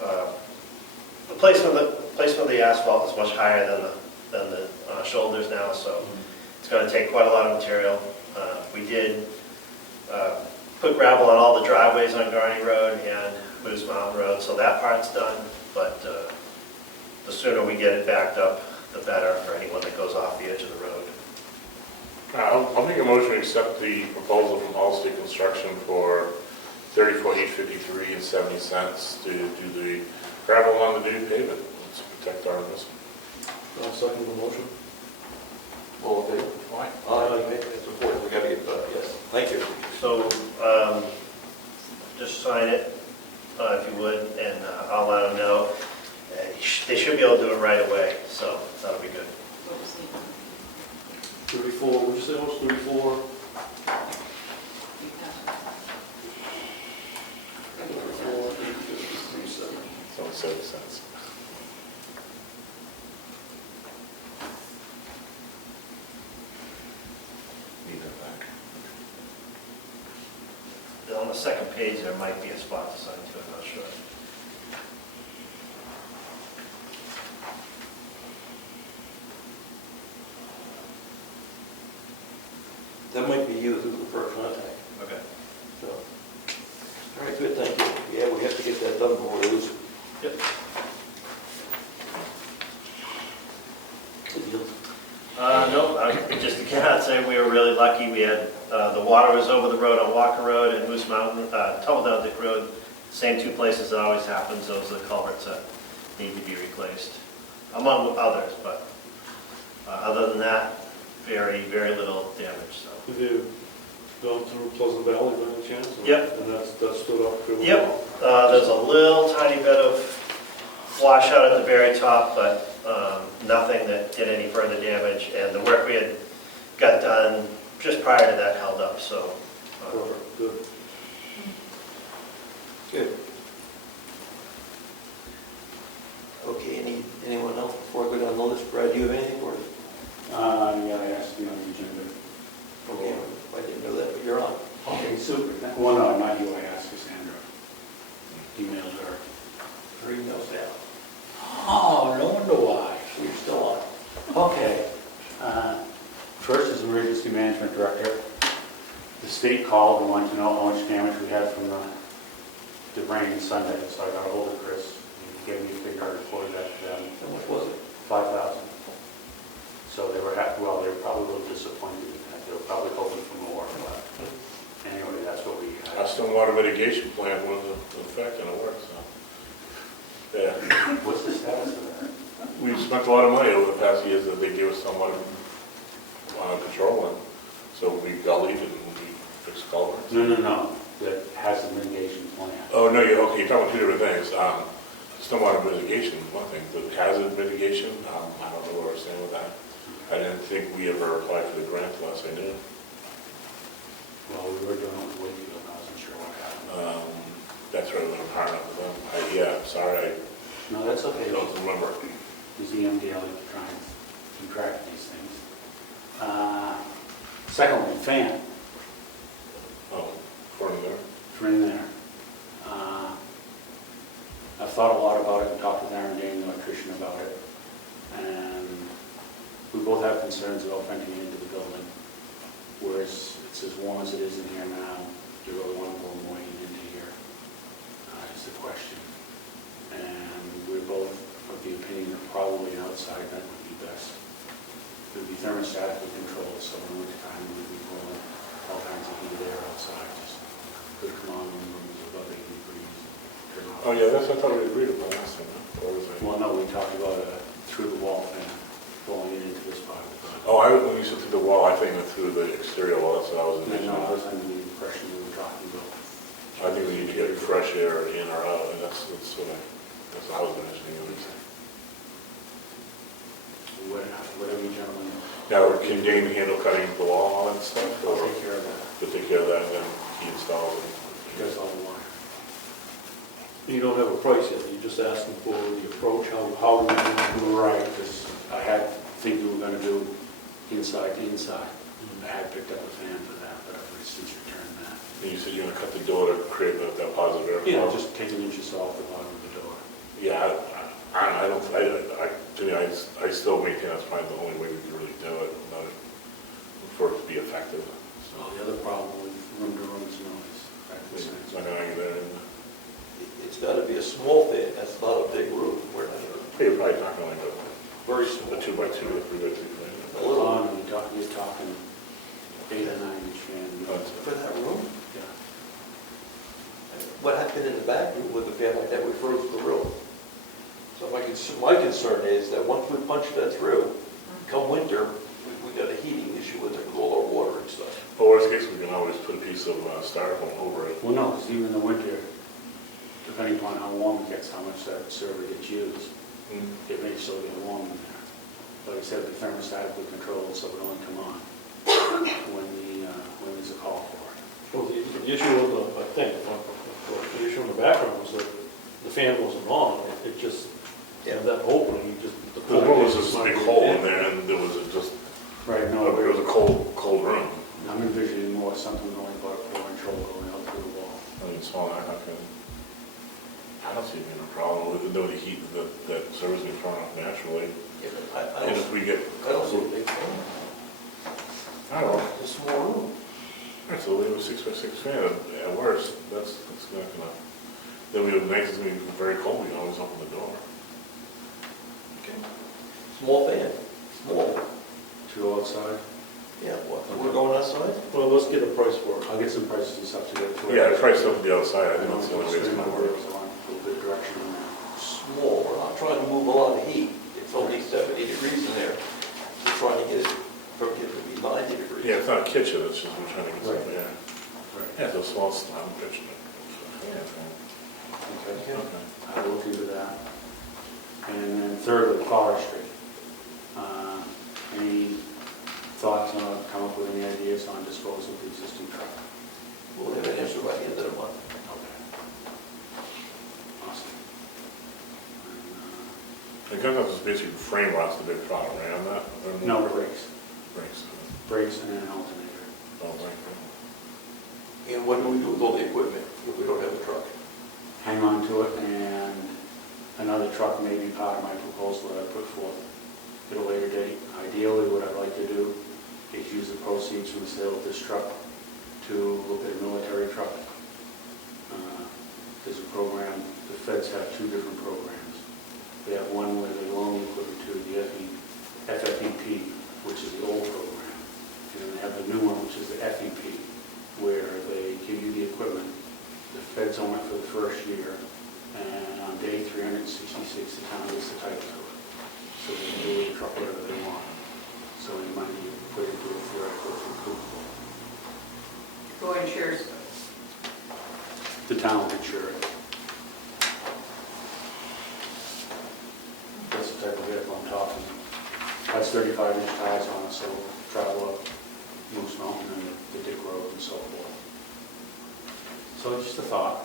The placement of the asphalt is much higher than the shoulders now, so it's going to take quite a lot of material. We did put gravel on all the driveways on Garney Road and Moose Mountain Road, so that part's done, but the sooner we get it backed up, the better for anyone that goes off the edge of the road. I'll make a motion to accept the proposal from Allstate Construction for $34,853.70 to do the gravel on the new pavement. Let's protect our investment. I'll second the motion. All in favor? Fine. It's important. We got to get it done. Yes. Thank you. So just sign it if you would, and I'll let them know. They should be able to do it right away, so that'll be good. 34, would you say it was 34? It's only 70 cents. Need that back. On the second page, there might be a spot to sign to, I'm not sure. That might be you who prefer contact. Okay. So, all right, good, thank you. Yeah, we have to get that done before we lose it. Yep. Good deal. No, just again, I'd say we were really lucky. We had, the water was over the road on Walker Road and Moose Mountain, Tumbledown Dick Road, same two places it always happens. Those are the culverts that need to be replaced. among others, but other than that, very, very little damage, so. Have you gone through Pleasant Valley by any chance? Yep. And that stood up pretty Yep, well? there's a little tiny bit of washout at the very top, but nothing that did any further damage, and the work we had got done just prior to that held up, so. Perfect, good. Good. Okay, anyone else before I go down the list? Brad, do you have anything for us? Yeah, I asked to be on the agenda. Okay, I didn't know that, but you're on. Okay, super. Well, no, not you, I asked Cassandra. Emailed her. Her email's down. Oh, no wonder why. You're still on. Okay. First is Emergency Management Director. The state called and wanted to know how much damage we had from the rain Sunday, so I got a hold of Chris. He gave me a figure, I reported that to them. How much was it? 5,000. So they were happy, well, they were probably a little disappointed in that. They were probably hoping for more, but anyway, that's what we Our had. stormwater mitigation plan was in effect and it worked, so. Yeah, What's the status of that? we've spent a lot of money over the past years that they gave us somewhat control in. So we gullied and we fixed culverts. No. That hazard mitigation plan. Oh, no, okay, you're talking about two different things. Stormwater mitigation is one thing, the hazard mitigation, I don't know where we're staying with that. I didn't think we ever applied for the grant last I knew. Well, we were doing it with Wakefield, I wasn't sure what happened. That's right, when I'm hiring up with them. Yeah, sorry, No, that's I okay. don't remember. Use the MDL to try and keep track of these things. Second one, fan, Oh, according there. for in there. I've thought a lot about it and talked with Aaron Dane, the electrician, about it. And we both have concerns about venting into the building. Whereas it's as warm as it is in here now, do you really want to go more into here? Is the question. And we're both of the opinion that probably an outside vent would be best. It would be thermostatically controlled, so in the wintertime we would be pulling all kinds of heat air outside. Just could come on when the room is above 80 degrees. Turn off. Oh, yeah, that's, I thought we agreed upon last time, huh? Or was it? Well, no, we talked about a through-the-wall fan going into this part of the building. Oh, when you said through the wall, I think it went through the exterior wall, that's what I was No, envisioning. I was under the impression we were talking about. I think we need to get fresh air in or out, and that's what I was envisioning at least. Whatever you gentlemen. Now, can Dane handle cutting the wall and all that stuff? I'll Or take care of that. to take care of that, and then he installs it? He does all the wire. You don't have a price yet, you're just asking for the approach, how we do Right, because I had think we were going to do inside to inside. I had picked up a fan for that, but I've since returned that. And you said you're gonna cut the door to create that positive air Yeah, flow? just take an inches off the bottom of the door. Yeah, to me, I still maintain that's probably the only way we can really do it, without it, for it to be effective. So the other problem with room-to-room is noise. It's not gonna hang there, and, It's got to be a small fan, that's not a big roof. We're not even, you're probably talking like very a small. 2x2 or 3x2 frame. A little. You're talking 8 or 9 inch fan. For that room? Yeah. What happened in the back room with a fan like that, we froze the room. So my concern is that once we punch that through, come winter, we got a heating issue with it, with all our water and stuff. But worst case, we can always put a piece of styrofoam over it. Well, no, because even in the winter, depending upon how warm it gets, how much that server gets used, it may still get warm in there. But it said the thermostatically controlled, so it only come on when there's a call for it. Well, the issue with the, I think, the issue in the background was that the fan wasn't on, it just, that opening, you just. The room was just a big hole in there, and there was just, Right, it no, was a cold room. I'm envisioning more something going about a 4-inch hole going out through the wall. I mean, small, I don't see it being a problem with the heat that serves me thrown off naturally. Yeah, but And if we get, I don't see a big fan. I don't know, It's a small room. all right, so we have a 6x6 fan, at worst, that's not gonna, then we have nights it's gonna be very cold, we can always open the door. Okay. Small fan, small. To go outside, Yeah, what, we're going outside? Well, let's get a price for it. I'll get some prices and stuff together. Yeah, I tried stuff to the outside, I I think don't that's know the only way it's what's gonna going work. on, a little bit of direction on that. Small, we're not trying to move a lot of heat. It's It's only 70 degrees in there. We're trying to get it from it to be 90 degrees. Yeah, it's not a kitchen, it's just we're trying to get something, Right. yeah. Right. Yeah, it's a small slab kitchen. Okay. Okay. I will do that. And then third, with forestry. Any thoughts on, come up with any ideas on disposal of the existing truck? We'll have an answer by the end of the month. Okay. Awesome. The gun is basically frame rods, the big problem, right, on that? No, brakes. Brakes. Brakes and an alternator. Oh, right. And what do we do with all the equipment if we don't have a truck? Hang on to it, and another truck may be part of my proposal that I put forth at a later date. Ideally, what I'd like to do is use the proceeds from the sale of this truck to look at a military truck. There's a program, the feds have two different programs. They have one where they loan equipment to the FFEP, which is the old program. And then they have the new one, which is the FEP, where they give you the equipment. The feds own it for the first year, and on day 366, the town gets the title to it. So they can do with the truck whatever they want. So any money you put into it theoretically is recoupable. Who insures? The town will insure it. That's the type of vehicle I'm talking. Has 35-inch tires on it, so it'll travel up Moose Mountain and the Dick Road and so forth. So just a thought.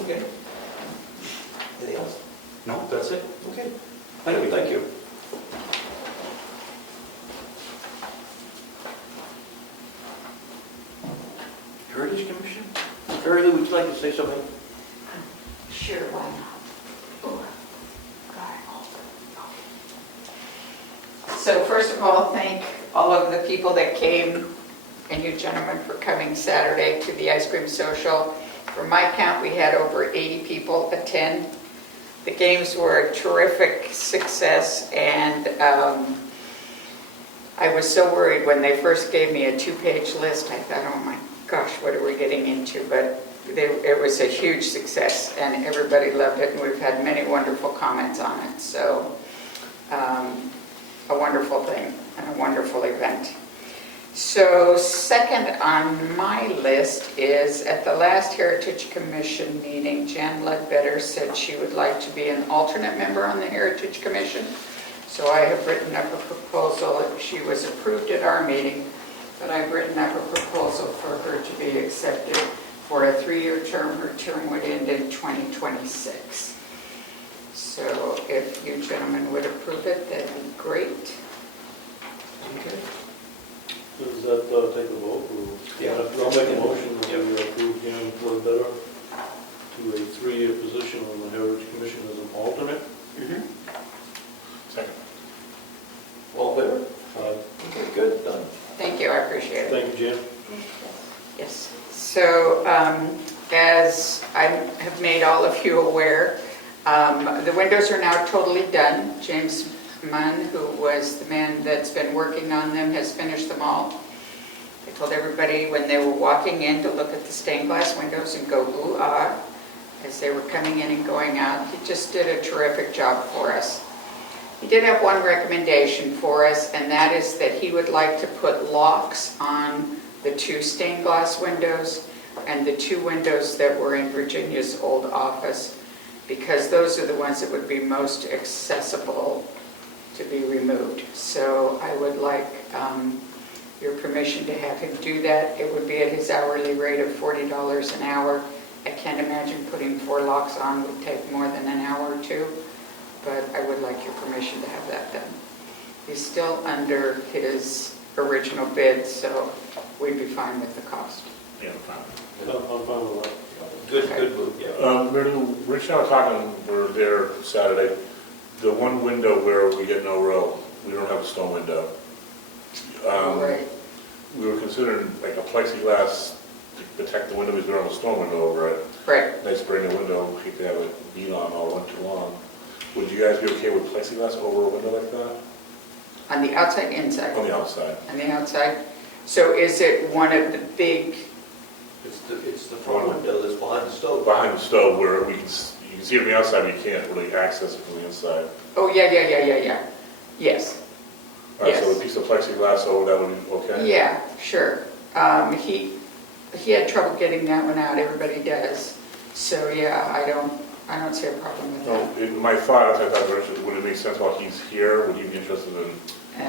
Okay. Anything else? No, that's it. Okay. Thank you. Heritage Commission? Mary Lou, would you like to say something? Sure, why not? Oh, God. So first of all, thank all of the people that came, and you gentlemen for coming Saturday to the ice cream social. From my count, we had over 80 people attend. The games were a terrific success, and I was so worried when they first gave me a 2-page list. I thought, oh my gosh, what are we getting into? But it was a huge success, and everybody loved it, and we've had many wonderful comments on it. So a wonderful thing and a wonderful event. So second on my list is, at the last Heritage Commission meeting, Jan Ledbetter said she would like to be an alternate member on the Heritage Commission. So I have written up a proposal. She was approved at our meeting, but I've written up a proposal for her to be accepted for a 3-year term. Her term would end in 2026. So if you gentlemen would approve it, that'd be great. Okay. Does that take a vote? Yeah. I'll make a motion that we approve Jan Ledbetter to a 3-year position on the Heritage Commission as an alternate. Second. All in favor? Okay, good, done. Thank you, I appreciate it. Thank you, Jan. Yes. So as I have made all of you aware, the windows are now totally done. James Munn, who was the man that's been working on them, has finished them all. I told everybody when they were walking in to look at the stained glass windows and go ooh ah as they were coming in and going out. He just did a terrific job for us. He did have one recommendation for us, and that is that he would like to put locks on the 2 stained glass windows and the 2 windows that were in Virginia's old office, because those are the ones that would be most accessible to be removed. So I would like your permission to have him do that. It would be at his hourly rate of $40 an hour. I can't imagine putting 4 locks on would take more than an hour or 2, but I would like your permission to have that done. He's still under his original bid, so we'd be fine with the cost. Yeah, fine. I'm fine with that. Good move, yeah. Mary Lou, Rich and I were talking, we were there Saturday, the one window where we get no row, we don't have a stone window. Right. We were considering like a plexiglass to protect the window, because we don't have a stone window over it. Right. Nice brand new window, hate to have it beat on all winter long. Would you guys be okay with plexiglass over a window like that? On the outside, inside? On the outside. On the outside. So is it one of the big, It's the front window that's behind the stove. Behind the stove where we can, you can see it from the outside, but you can't really access it from the inside. Oh, yeah. Yes, All right, so Yes. the piece of plexiglass over that would be okay? yeah, sure. He had trouble getting that one out, everybody does. So, yeah, I don't see a problem with No, that. my thought, I thought, would it make sense while he's here, would he be interested in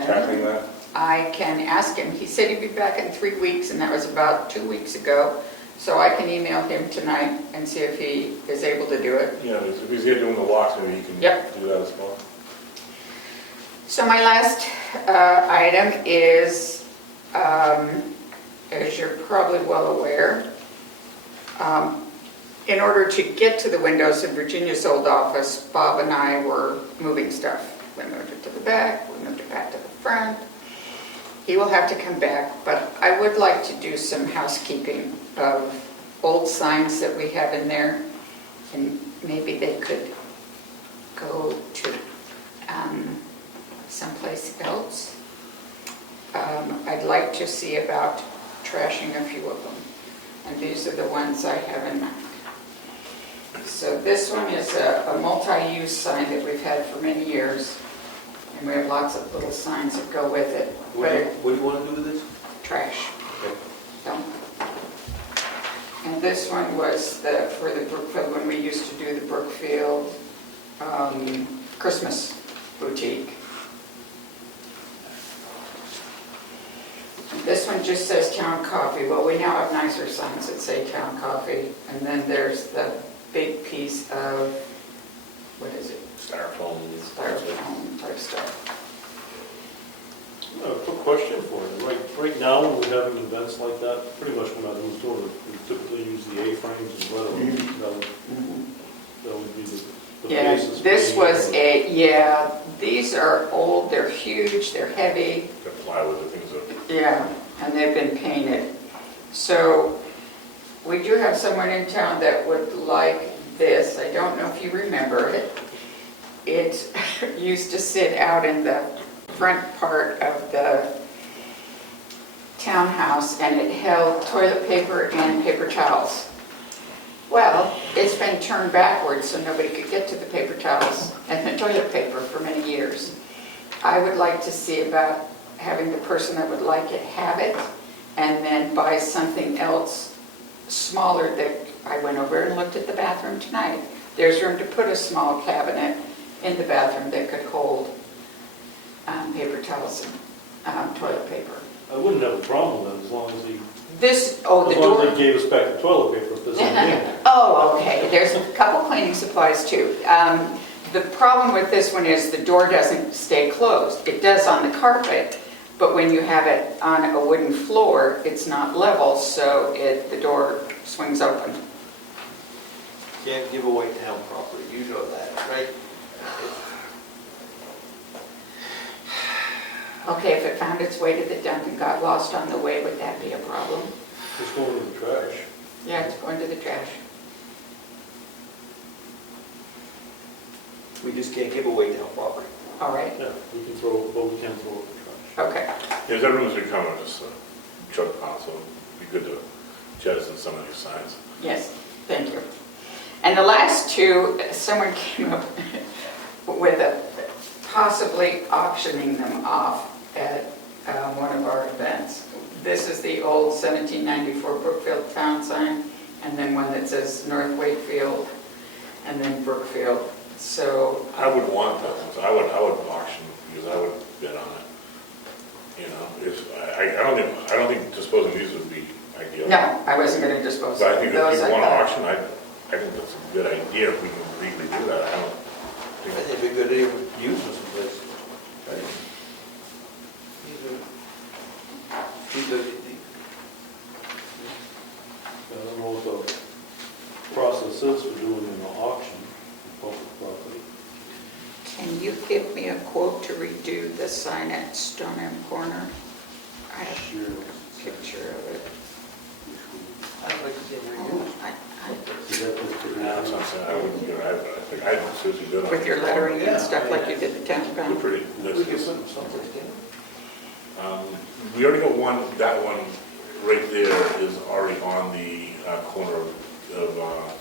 tackling that? I can ask him, he said he'd be back in 3 weeks, and that was about 2 weeks ago. So I can email him tonight and see if he is able to do it. Yeah, if he's here doing the walks, maybe he can Yep. do that as well. So my last item is, as you're probably well aware, in order to get to the windows in Virginia's old office, Bob and I were moving stuff. We moved it to the back, we moved it back to the front. He will have to come back, but I would like to do some housekeeping of old signs that we have in there, and maybe they could go to someplace else. I'd like to see about trashing a few of them, and these are the ones I have in mind. So this one is a multi-use sign that we've had for many years, and we have lots of little signs that go with it. What But do you want to do with this? trash. Okay. So, and this one was for the Brookfield, when we used to do the Brookfield Christmas boutique. This one just says Town Coffee. Well, we now have nicer signs that say Town Coffee. And then there's the big piece of, what is it? Styrofoam. Styrofoam type stuff. A quick question for you. Right now, when we're having events like that, pretty much when I was doing it, we typically use the A-frames and weather. That would be the Yeah, basis. this was these are old, they're huge, they're heavy. The plywood, the things that, Yeah, and they've been painted. So we do have someone in town that would like this. I don't know if you remember it. It used to sit out in the front part of the townhouse, and it held toilet paper and paper towels. Well, it's been turned backwards so nobody could get to the paper towels and the toilet paper for many years. I would like to see about having the person that would like it have it, and then buy something else smaller that I went over and looked at the bathroom tonight. There's room to put a small cabinet in the bathroom that could hold paper towels and toilet paper. I wouldn't have a problem with it as long as he, The as long door. as they gave us back the toilet paper if there's anything. Oh, okay, there's a couple cleaning supplies too. The problem with this one is the door doesn't stay closed. It does on the carpet, but when you have it on a wooden floor, it's not level, so the door swings open. Can't give away town property, you know that, right? Okay, if it found its way to the dump and got lost on the way, would that be a problem? Just going to the trash. Yeah, it's going to the trash. We just can't give away town property. All right, Yeah, we can throw, but we can't throw it in the trash. okay. if everyone's becoming just a truck pound, so it'd be good to jettison some of these signs. Yes, thank you. And the last two, someone came up with possibly auctioning them off at one of our events. This is the old 1794 Brookfield town sign, and then one that says North Wakefield, and then Brookfield. So I would want that one, so I would auction, because I would bid on it. You know, I don't think disposing of these would be ideal. no, I wasn't going to dispose But I of think if those. people want to thought- auction, I think that's a good idea if we can legally do that. I don't I think, think it'd be a good idea to use this place. Right? I don't know what the process is for doing an auction of public property. Can you give me a quote to redo the sign at Stoneham Corner? I have Sure. a picture of it. I'd like to see it Oh, reused. Is that what the- that's what I'm saying, I wouldn't do it, I think I'd seriously bid on it. With your lettering Yeah, and stuff like you did the town They're pound? pretty, We that's could just, put them someplace, can't we? we already got one, that one right there is already on the corner of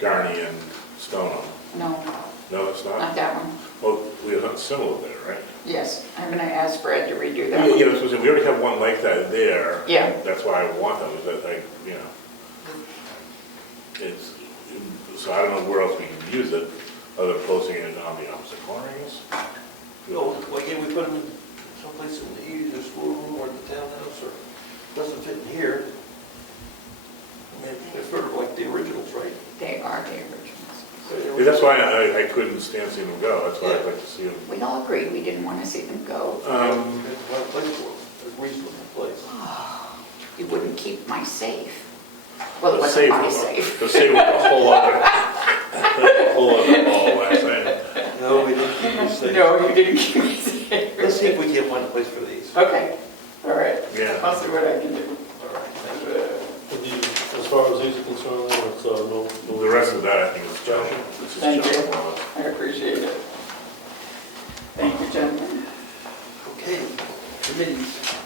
Garney and stone on. No, No, it's not not? that one. Well, we have something similar there, right? Yes, I'm gonna ask Brad to redo that Yeah, one. you know, so we already have one like that there. Yeah. That's why I want them, is that, like, you know, it's, so I don't know where else we can use it, other than posting it on the opposite corner, I guess. No, why can't we put them in someplace in the schoolroom or the townhouse, or doesn't fit in here? I mean, it's sort of like the originals, right? They are the originals. Yeah, that's why I couldn't stand seeing them go, that's why I'd like to see them. We all agreed we didn't want to see them go. It's a place for them, a reasonable place. You wouldn't keep my safe. Well, it The wasn't safe my was- safe. The safe was a whole other ball last night. No, we didn't keep this thing. No, you didn't keep my safe. Let's see if we can't find a place for these. Okay, all right. Yeah. I'll see what I can do. All right, thank you. As far as these are concerned, then it's no. The rest of that, I think, is Josh. It's just Thank you. Josh. I appreciate it. Thank you, gentlemen. Okay, committees.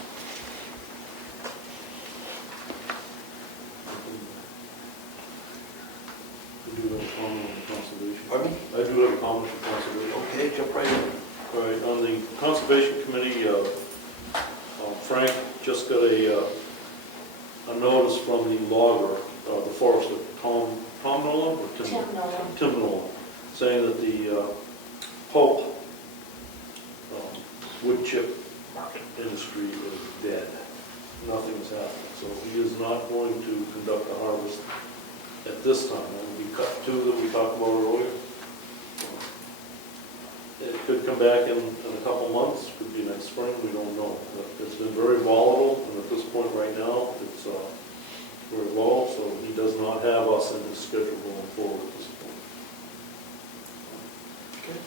I do have a comment on conservation. Pardon me? I do have a comment on conservation. Okay, jump right in. All right, on the Conservation Committee, Frank just got a notice from the logger, the forester, Tom Nolan? Or Tim Nolan. Tim Nolan, saying that the pulp wood chip industry is dead. Nothing is happening. So he is not going to conduct a harvest at this time. That will be cut two that we talked about earlier. It could come back in a couple months, could be next spring, we don't know. But it's been very volatile, and at this point right now, it's very low, so he does not have us in his schedule going forward at this point. Okay.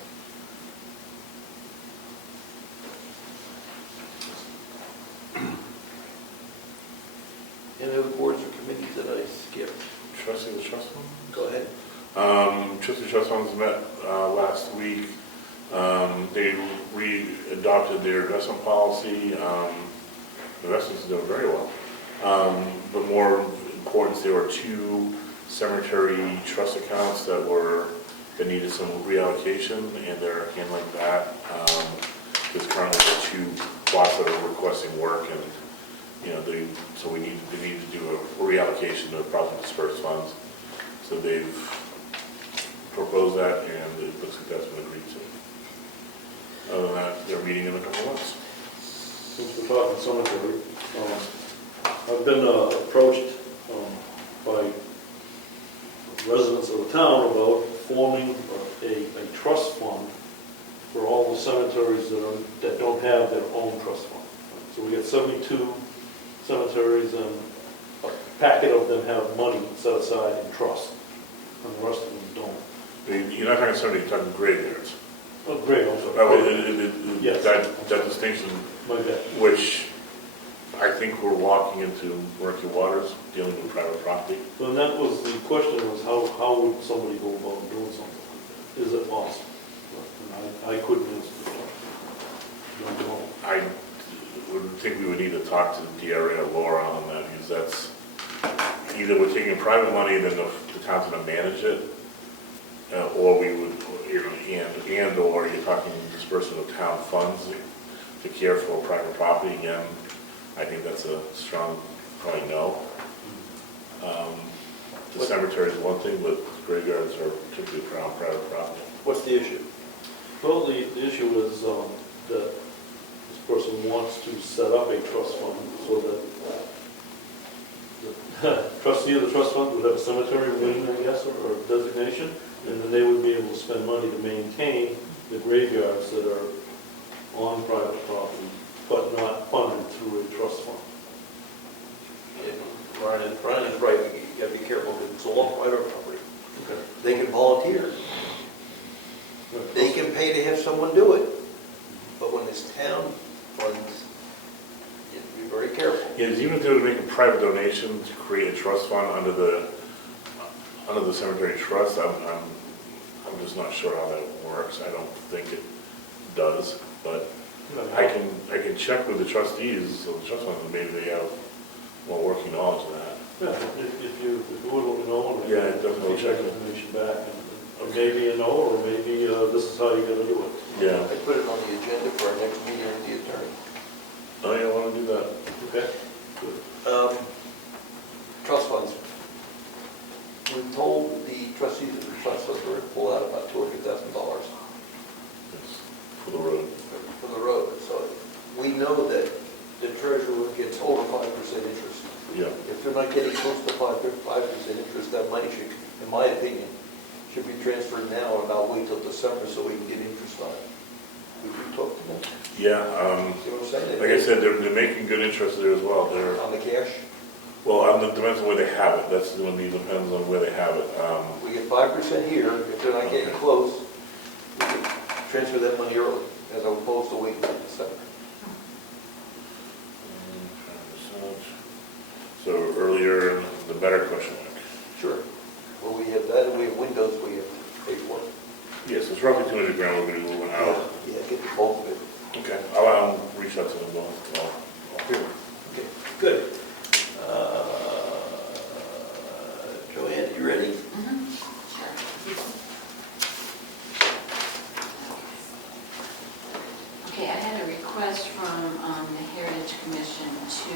Any other boards or committees that I skipped? Trustee the trust fund? Go ahead. Trustee trust funds met last week. They re-adopted their investment policy. Investments are doing very well. But more important, there were two cemetery trust accounts that needed some reallocation, and they're handling that. There's currently the two plots that are requesting work, and so they need to do a reallocation of probably dispersed funds. So they've proposed that, and it looks like that's been agreed to. Other than that, they're meeting in a couple months. Since we're talking cemetery, I've been approached by residents of the town about forming a trust fund for all the cemeteries that don't have their own trust fund. So we got 72 cemeteries, and a packet of them have money set aside in trust, and the rest of them don't. You're not talking cemetery, you're talking graveyards. Oh, great, also. Yes. That distinction, My bad. which I think we're walking into murky waters, dealing with private property. So that was, the question was how would somebody go about doing something like that? Is it possible? And I couldn't answer the question. Don't know. I would think we would need to talk to DRA or Laura on that, because that's, either we're taking private money, then the town's gonna manage it, or we would, or you're talking disbursement of town funds to care for private property. Again, I think that's a strong, probably no. The cemetery is one thing, but graveyards are typically around private property. What's the issue? Well, the issue is that this person wants to set up a trust fund so that the trustee of the trust fund would have a cemetery wing, I guess, or designation, and then they would be able to spend money to maintain the graveyards that are on private property, but not funded through a trust fund. Brian is right, you gotta be careful, because it's all private property. Okay. They can volunteer, they can pay to have someone do it, but when it's town funds, you have to be very careful. Yes, even if they were to make a private donation to create a trust fund under the cemetery trust, I'm just not sure how that works. I don't think it does, but I can check with the trustees of the trust fund, and maybe they have more working knowledge of that. Yeah, if you would let me know. Yeah, definitely check it. Information back, and maybe a no, or maybe this is how you're gonna do it. Yeah. I put it on the agenda for our next meeting with the attorney. Oh, you want to do that? Okay? Trust funds. We told the trustees of the trust funds to pull out about $200,000 It's for the road. for the road. So we know that the treasurer gets over 5% interest. Yeah. If they're not getting close to 5% interest, that money should, in my opinion, should be transferred now and not wait till December so we can get interest on it. Would you talk to them? Yeah, See what I'm saying? like I said, they're making good interest there as well. They're, On the cash, well, it depends on where they have it. That's when it depends on where they have it. we get 5% here. If they're not getting close, we can transfer that money early as opposed to waiting until December. So earlier, the better question mark. Sure. Well, we have that, and we have windows we have to pay for. Yes, it's roughly 200 grand we're going to be moving out. Yeah, get the bulk of it. Okay, I'll reach out to them. I'll hear them. Okay, good. Joanne, you ready? Sure. Okay, I had a request from the Heritage Commission to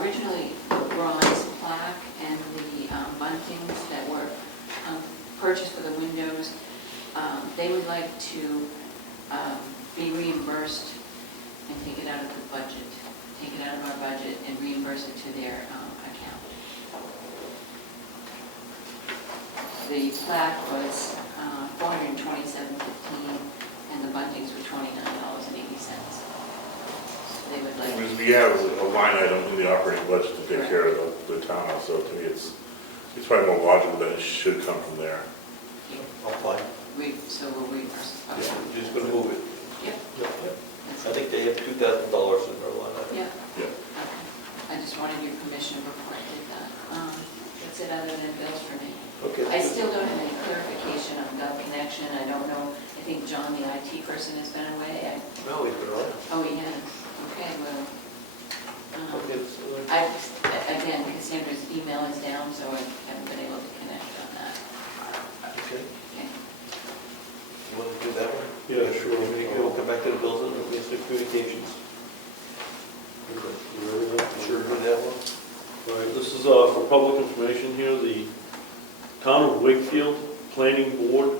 originally the bronze plaque and the buntings that were purchased for the windows. They would like to be reimbursed and take it out of the budget, take it out of our budget and reimburse it to their account. The plaque was $427.15 and the buntings were $29.80. So they would like. We have a line item in the operating budget to take care of the townhouse, so to me it's probably more logical that it should come from there. I'm fine. So we'll reimburse. Yeah, we're just going to move it. Yep. I think they have $2,000 in their line item. Yeah. Yeah. Okay. I just wanted your permission before I did that. That's it, other than bills for me. Okay. I still don't have any clarification on Gov Connection. I don't know, I think John, the IT person, has been away. No, we've been on. Oh, he has? Okay, well, Okay, so again, Cassandra's email is down, so I haven't been able to connect on that. okay. Okay. You want to do that one? Yeah, sure. We'll come back to the bills and the communications. You ready now? Sure, do that one. All right, this is for public information here. The Town of Wakefield Planning Board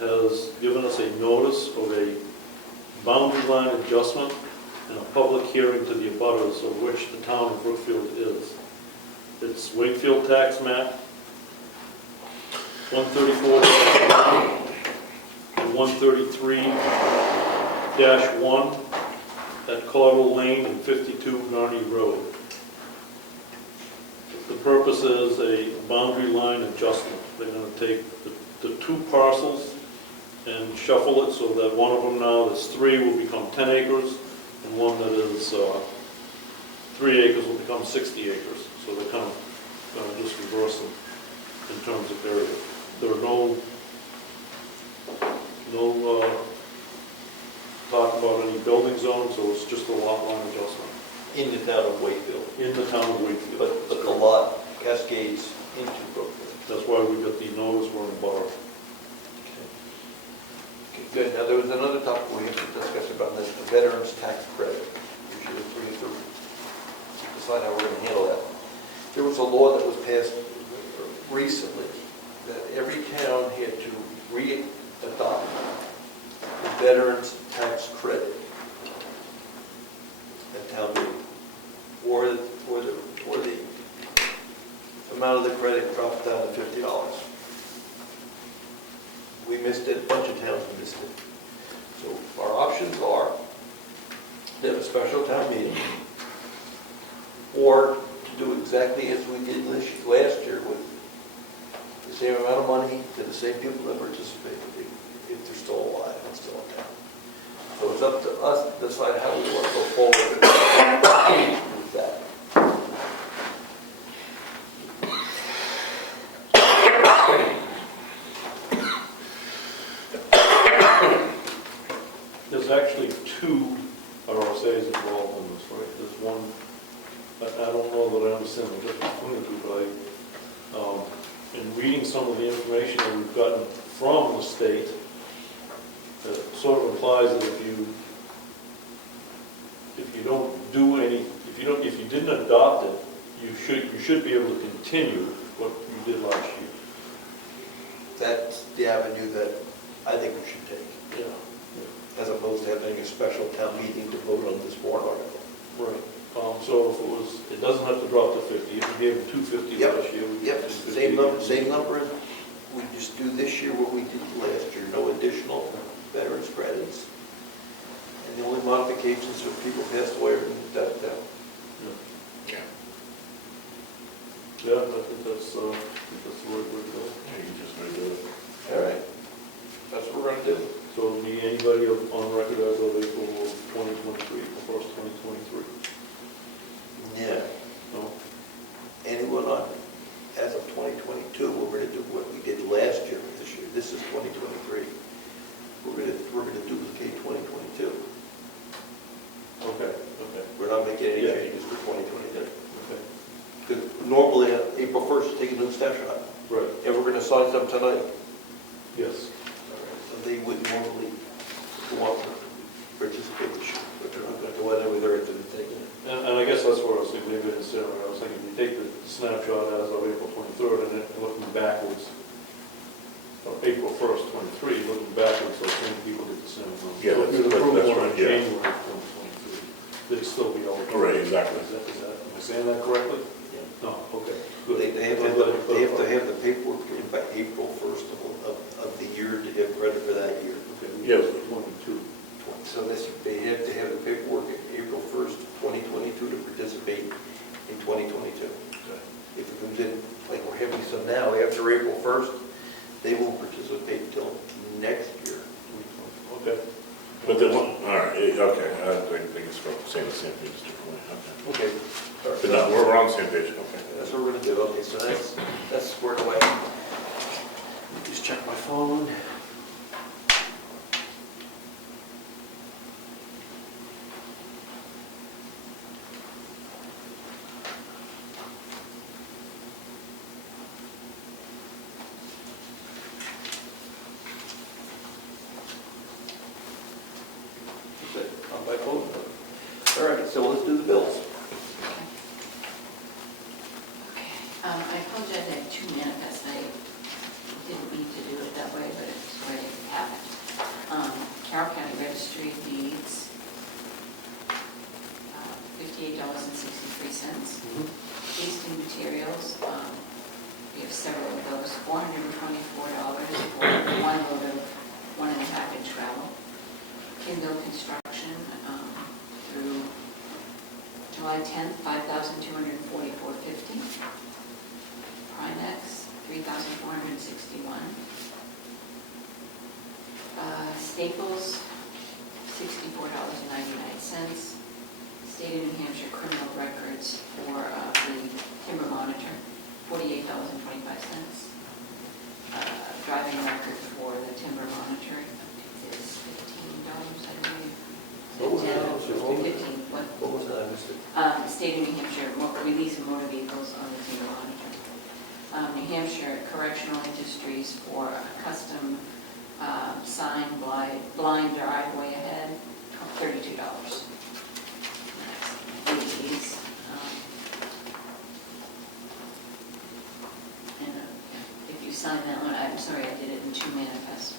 has given us a notice of a boundary line adjustment and a public hearing to the abutters of which the town of Brookfield is. It's Wakefield Tax Map 134 and 133-1 at Caudle Lane and 52 Garney Road. The purpose is a boundary line adjustment. They're going to take the two parcels and shuffle it so that one of them now, that's 3, will become 10 acres, and one that is 3 acres will become 60 acres. So they're kind of just reverse them in terms of area. There are no talk about any building zones, so it's just a lot line adjustment In the town of Wakefield. in the town of Wakefield. But the lot cascades into Brookfield. That's why we got the notice we're in a borough. Okay, good. Now, there was another topic we have to discuss about this, the veterans tax credit. We should agree to decide how we're going to handle that. There was a law that was passed recently that every town had to re-adopt the veterans tax credit at town meeting, or the amount of the credit drops down to $50. We missed it, a bunch of towns missed it. So our options are to have a special town meeting, or to do exactly as we did last year with the same amount of money to the same people that participated, if they're still alive and still in town. So it's up to us to decide how we want to go forward with that. There's actually 2 RSAs involved in this, right? There's one, I don't know that I understand the difference between the two, but in reading some of the information that we've gotten from the state that sort of implies that if you don't do any, if you didn't adopt it, you should be able to continue what you did last year. That's the avenue that I think we should take, Yeah. as opposed to having a special town meeting to vote on this warrant article. Right. So if it doesn't have to drop to 50, if you gave them 250 Yep. last year, we give Yep, them 250. same number. We just do this year what we did last year, no additional veterans credits. And the only modifications are people passed away or that. Yeah. Yeah, I think that's the right way to go. Yeah, you just may do it. All right, that's what we're gonna do. So it'll be anybody on record as of April of 2023, or 1st, 2023? Yeah. No? Anyone on, as of 2022, we're gonna do what we did last year, this year. This is 2023. We're gonna duplicate 2022. Okay. We're not making any Yeah. changes for 2022. Okay. Because normally, April 1st, take a new snapshot. Right. And we're going to sign some tonight. Yes. So they would normally go up for participation, but they're not going to go in there with their activity taken. And I guess that's where I was thinking, maybe in Sarah, I was thinking, you take the snapshot as of April 23rd, and then looking backwards, or April 1st, 23, looking backwards, so same people get the same amount. Yeah, So if you approve that's one in right, yeah. January of 2023, they'd still be eligible. Right, exactly. Am I saying that correctly? No, okay, good. They have to have the paperwork in by April 1st of the year to have credit for that year. Okay, we Yes. have 22. So they have to have the paperwork in April 1st, 2022 to participate in 2022. If it comes in, like we're having some now, after April 1st, they won't participate until next year. Okay. But then, all right, okay, I think it's saying the same thing, just differently, okay. Okay. All right. But no, we're on the same page, okay. That's what we're gonna do. Okay, so that's squared away. Just check my phone. That's it, on my phone. All right, so let's do the bills. I apologize, I have two manifests. I didn't mean to do it that way, but it's the way it happened. Carroll County Registry of Deeds, $58.63. Eastern Materials, we have several of those, $424 for one load of 1.5-inch gravel. Kindle Construction, through July 10th, $5,244.50. Primex, $3,461. Staples, $64.99. State of New Hampshire Criminal Records for the Timber Monitor, $48.25. Driving record for the Timber Monitor is $15, I believe. What was that? 15, what? What was that? I missed it. State of New Hampshire, release of motor vehicles on the Timber Monitor. New Hampshire Correctional Industries for a custom sign blind driveway ahead, $32. These, and if you sign that one, I'm sorry, I did it in two manifests.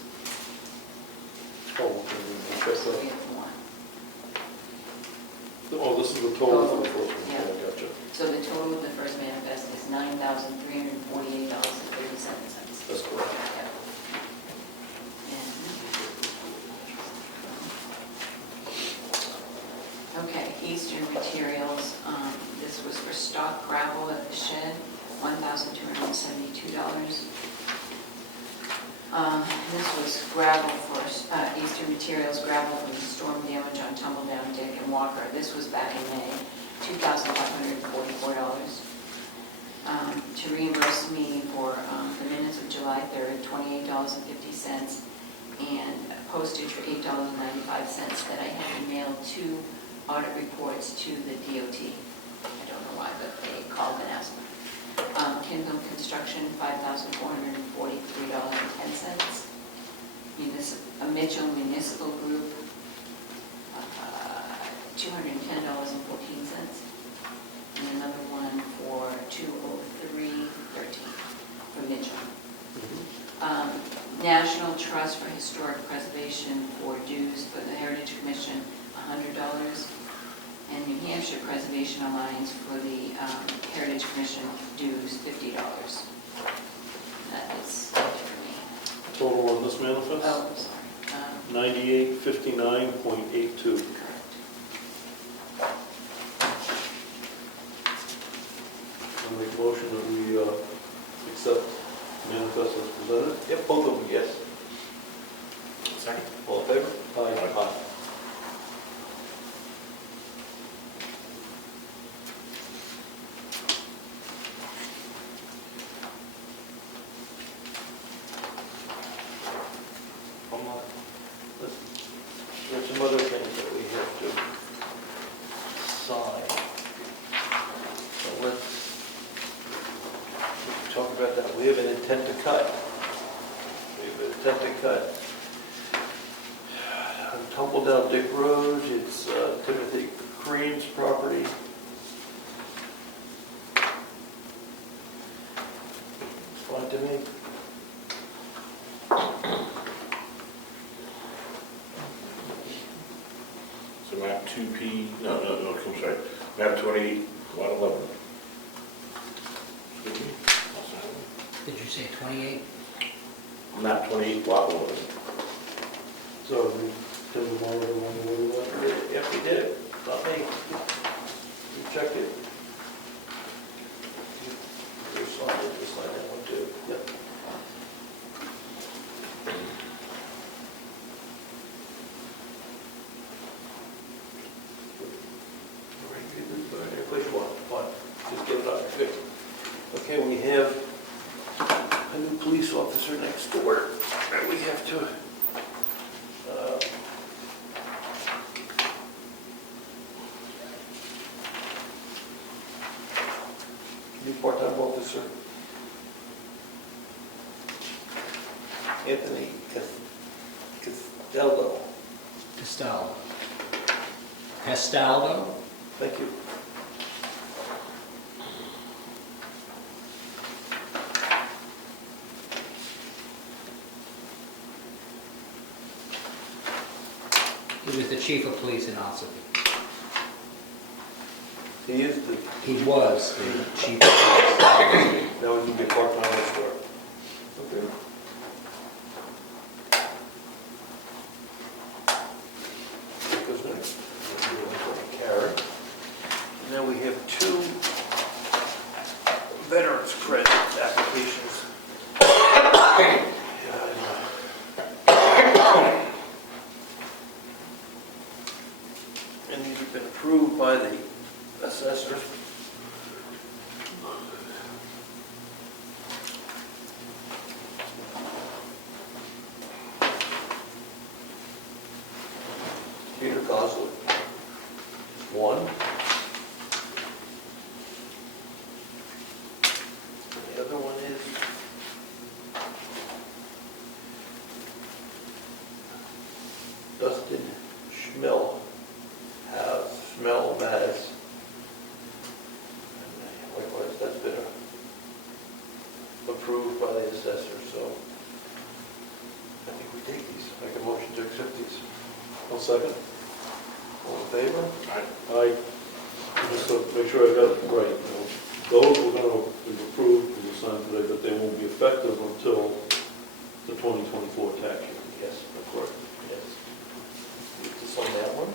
Oh, So we have one. oh, this is the total for the first one. Yeah. Okay, gotcha. So the total of the first manifest is $9,348.37. That's correct. Yep. Okay, Eastern Materials, this was for stock gravel at the shed, $1,272. This was gravel for Eastern Materials, gravel from the storm damage on Tumbledown Dick and Walker. This was back in May, $2,544. To reimburse me for the minutes of July 3rd, $28.50, and postage for $8.95 that I had to mail 2 audit reports to the DOT. I don't know why, but they called and asked me. Kindle Construction, $5,443.10. a Mitchell Municipal Group, $210.14, and another one for $203.13 for Mitchell. National Trust for Historic Preservation for dues for the Heritage Commission, $100, and New Hampshire Preservation Alliance for the Heritage Commission dues, $50. That is it for me. Total on this manifest? Oh, I'm sorry. 9859.82. Correct. I make a motion that we accept manifest as presented. Yep, both of them, yes. Second. All in favor? Aye. There's some other things that we have to sign. So let's talk about that. We have an intent to cut. We have an intent to cut. On Tumbledown Dick Road, it's Timothy Crean's property. It's fine to me. So map 2P, no, I'm sorry, map 28, lot 11. Excuse me? Did you say 28? Map 28, lot 11. So we did the one with that? Yep, we did it. Not me. You checked it. You signed it, you signed that one too. Yep. Push one. Just get it out. Good. Okay, we have a new police officer next door that we have to new part-time officer, Anthony Castaldo. Castaldo? Thank you. He was the chief of police in Ossipee. He is the, He was the chief of police. that was going to be part-time next door. Okay. Goes next. Karen. And then we have two veterans credit applications. And these have been approved by the assessor. Peter Gosling, one. And the other one is Dustin Schmell. Maz. And likewise, that's been approved by the assessor, so I think we take these. Make a motion to accept these. One second. All in favor? Aye. Just to make sure I got it right. Those we're going to be approved and signed today, but they won't be effective until the 2024 tax year. Yes, of course, yes. Need to sign that one.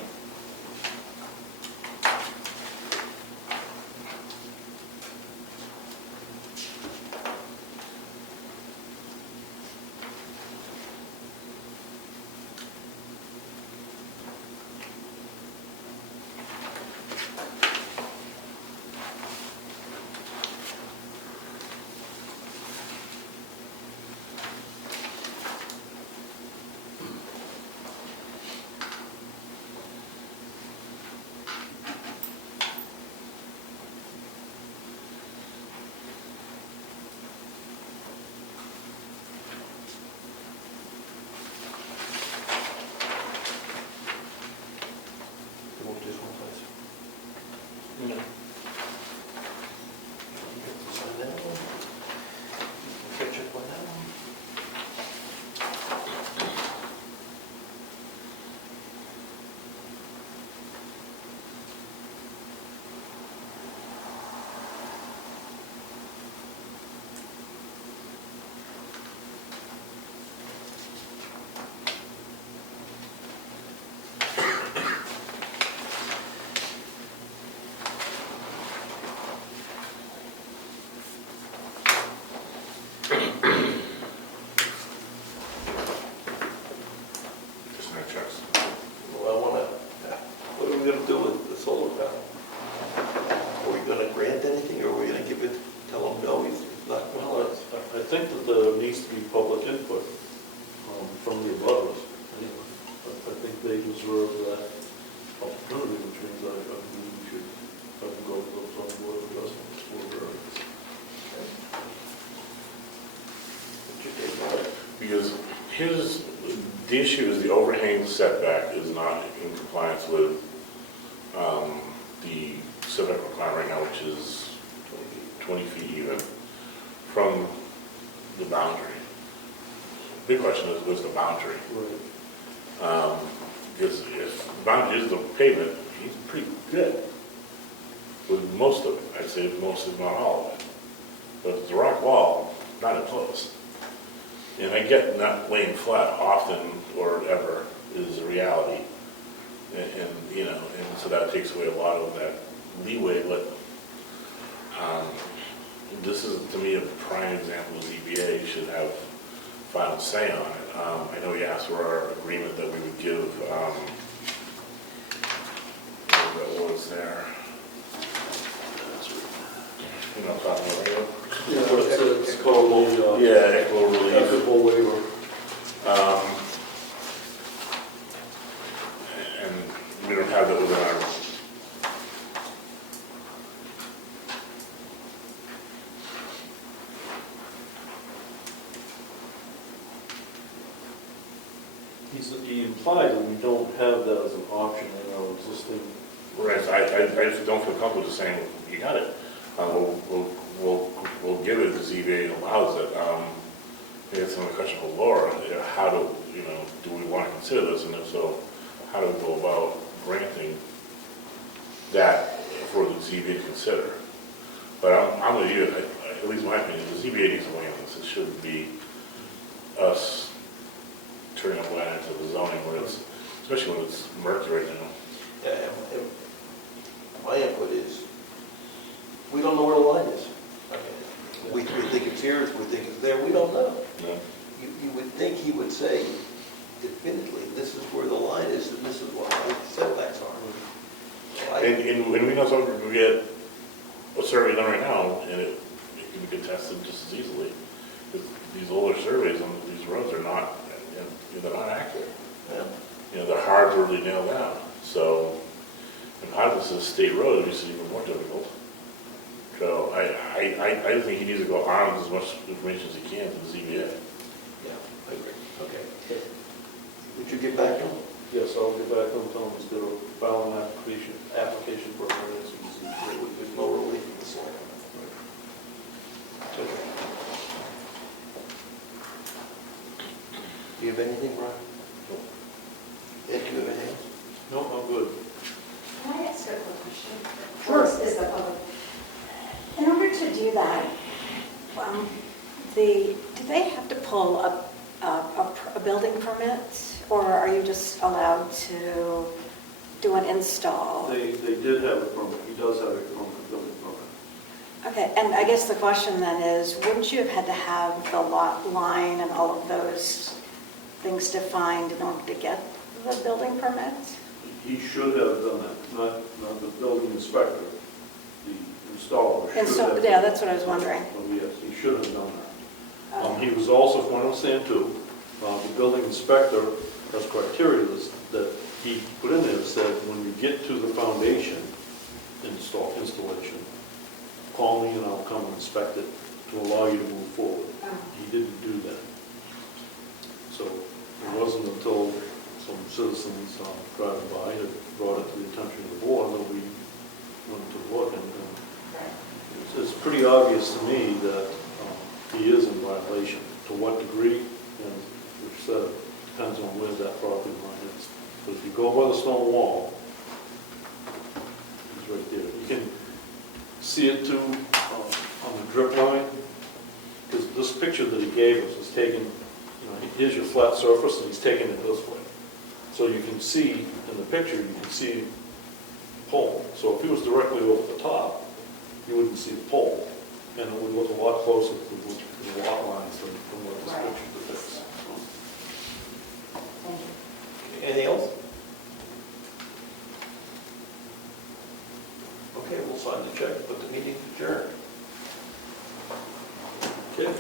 needs to be public input from the abutters. Anyway, I think they deserve that opportunity, which means I believe we should have them go to the zoning board of adjustments for variance. Because the issue is the overhang setback is not in compliance with the setback requirement right now, which is 20 feet even from the boundary. Big question is, what's the boundary? Right. Because if the boundary is the pavement, he's pretty good with most of it. I'd say most, if not all of it. But if it's a rock wall, not as close. And I get not laying flat often or ever is a reality. And you know, and so that takes away a lot of that leeway. But this is, to me, a prime example of ZBA should have final say on it. I know you asked for our agreement that we would give, what was there? You know what I'm talking about, right? Yeah, it's called the Equitable relief. equitable waiver. And we don't have that within our, He implied that we don't have that as an option in our existing. right, I just don't feel comfortable just saying, you got it. We'll give it if the ZBA allows it. Maybe it's another question for Laura, how do we want to consider this, and if so, how do we go about granting that for the ZBA to consider? But I'm with you, at least my opinion, the ZBA needs to weigh on this. It shouldn't be us turning a blind eye to the zoning where it's, especially when it's murky right now. Yeah, and my input is, we don't know where the line is. I mean, we think it's here, we think it's there, we don't know. Yeah. You would think he would say definitively, this is where the line is, and this is what my setbacks are. So And we know something, we get a survey done right now, and it can be contested just as easily. These older surveys on these roads are not, they're not accurate. Yeah. They're hard to really nail down. So, and part of this is a state road, it makes it even more difficult. So I think he needs to go armed as much information as he can to the ZBA. Yeah, I agree. Okay. Would you get back to him? Yes, I'll get back on Tom, instead of filing an application for a variance. There's no relief from the selectmen. Okay. Do you have anything, Brian? No. Ed, do you have anything? No, I'm good. Can I ask a quick question? First is the public. In order to do that, do they have to pull a building permit, or are you just allowed to do an install? They did have a permit, he does have a building permit. Okay, and I guess the question then is, wouldn't you have had to have the lot line and all of those things defined in order to get the building permit? He should have done that, not the building inspector, the installer should And so, have. yeah, that's what I was wondering. Oh, yes, he should have done that. He was also, from what I understand too, the building inspector has criteria that he put in there that said, when you get to the foundation installation, call me and I'll come and inspect it to allow you to move forward. He didn't do that. So it wasn't until some citizens driving by had brought it to the attention of the board that we went to look, and it's pretty obvious to me that he is in violation. To what degree, and which said, depends on where that property line is. But if you go by the stone wall, it's right there. You can see it too on the drip line, because this picture that he gave us was taken, here's your flat surface, and he's taking it this way. So you can see, in the picture, you can see the pole. So if he was directly over the top, you wouldn't see the pole. And it would look a lot closer to the lot lines than what this picture depicts. Thank you. Anything else? Okay, we'll sign the check, put the meeting adjourned. Okay.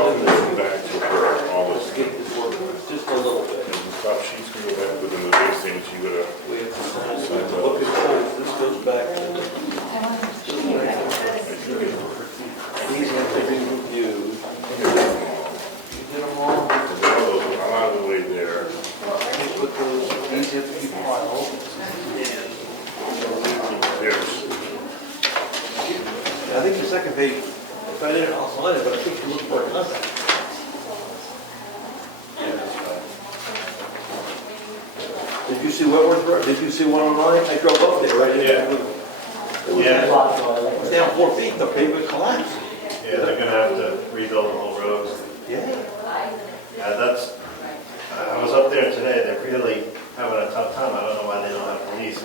I'll go back to her, all Let's this, get this working, just a little bit. and the top sheets can go back within the big things, you gotta, We have to sign, look at this, this goes back to the, these have to be reviewed. You did them all, because all those, I'm out of the way there. you put those, these have to be filed. There's, I think the second page, if I didn't, I'll sign it, but I think you look for a contract. Did you see Wentworth Road? Did you see 109? I drove up there, right? Yeah. It was Yeah. it was down 4 feet, the pavement collapsed. Yeah, they're gonna have to rebuild the whole road. Yeah. Yeah, that's, I was up there today, they're really having a tough time. I don't know why they don't have police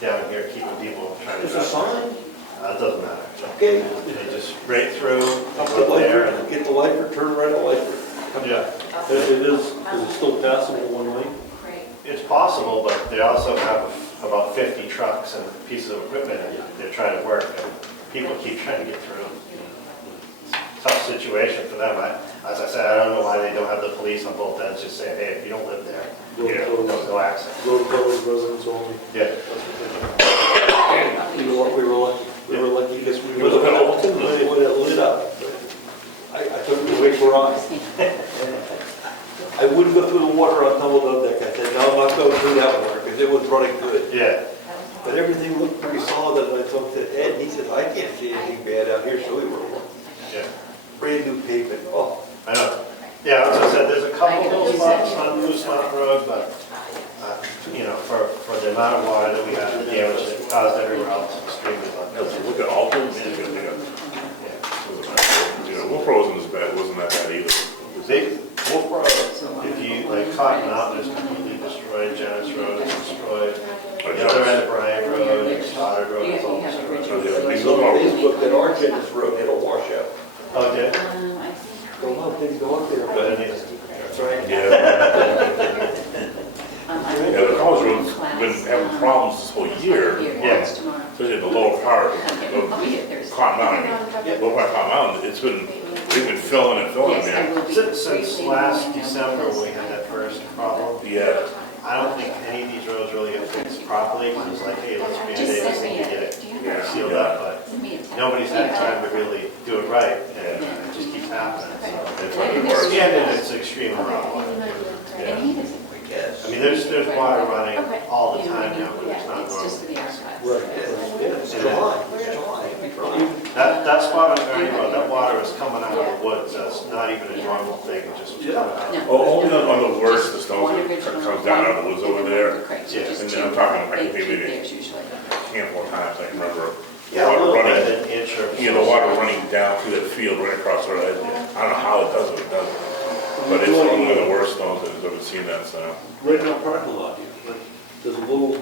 down here keeping people trying to There's a drive. sign. It doesn't matter. Okay. They just right through, Up go the up there lifer, and, get the lifer, turn right at lifer. yeah. It is it still passable one lane? It's possible, but they also have about 50 trucks and pieces of equipment and they're trying to work and people keep trying to get through. Tough situation for them. As I said, I don't know why they don't have the police on both ends just saying, hey, if you don't live there, no access. Road village residents only. Yeah. We were lucky because we Was it were Alton? when it lit up. I took it away for eyes. I wouldn't go through the water on Tumble Deck. I said, no, I'm not going through that water because it was running good. Yeah. But everything looked pretty solid, and I talked to Ed, and he said, I can't see anything bad out here, so we were lucky. Yeah. Brand new pavement, oh. I know. Yeah, as I said, there's a couple little spots on New Slot Road, but, you know, for the amount of water that we had, the damage that it caused everywhere else, extremely low. look at Alton, man, you know, Wolf Rose wasn't as bad, wasn't that bad either. Big Wolf Road, if you, like Cotton Mountain is completely destroyed, Janus Road is destroyed, the other end of Bryant Road, Stoddard Road is all destroyed. I saw on Facebook that our Genesis Road hit a washout. Oh, did? Go up, didn't go up there, but that's right. Yeah. Yeah, the college road's been having problems this whole year, Yeah. especially the lower part of Cotton Mountain. Lower part of Cotton Mountain, they've been filling and filling there. Since last December when we had that first problem, Yeah. I don't think any of these roads really get fixed properly, because it's like, hey, let's Band-Aid this thing and get it sealed up, but nobody's had time to really do it right, and it just keeps happening, so. It's like the worst. And it's extremely raw water. Yeah. I guess. I mean, there's water running all the time now, but it's not normal. Right, yeah, it's July, it's July. That spot on Gurney Road, that water is coming out of the woods, that's not even a normal thing, it just was coming out. Oh, only on the worst, the snow that comes down out of the woods over there. Yeah. And then I'm talking, I think maybe a handful of times, I can remember. Yeah, a Water little running, bit, an inch or. you know, the water running down through that field right across the road. I don't know how it does what it does. But it's one of the worst snows that I've ever seen that, so. Right in our parking lot, there's a little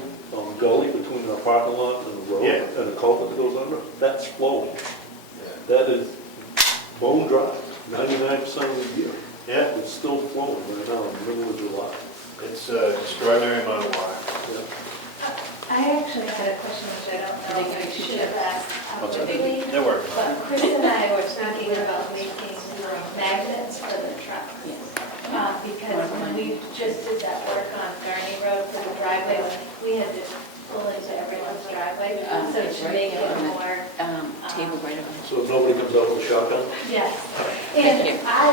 gully between our parking lot and the road, Yeah. and the culvert that goes under, that's flowing. That is bone dry, 99% of the year. Yeah, It's still flowing right now in the middle of July. it's an extraordinary amount of water. I actually had a question which I don't know if I should have asked What's that? publicly, They're working. but Chris and I were thinking about making magnets for the trucks. Because when we just did that work on Gurney Road for the driveway, we had to pull into everyone's driveway, so to make it more. Table right over. So if nobody comes out with a shotgun? Yes, and I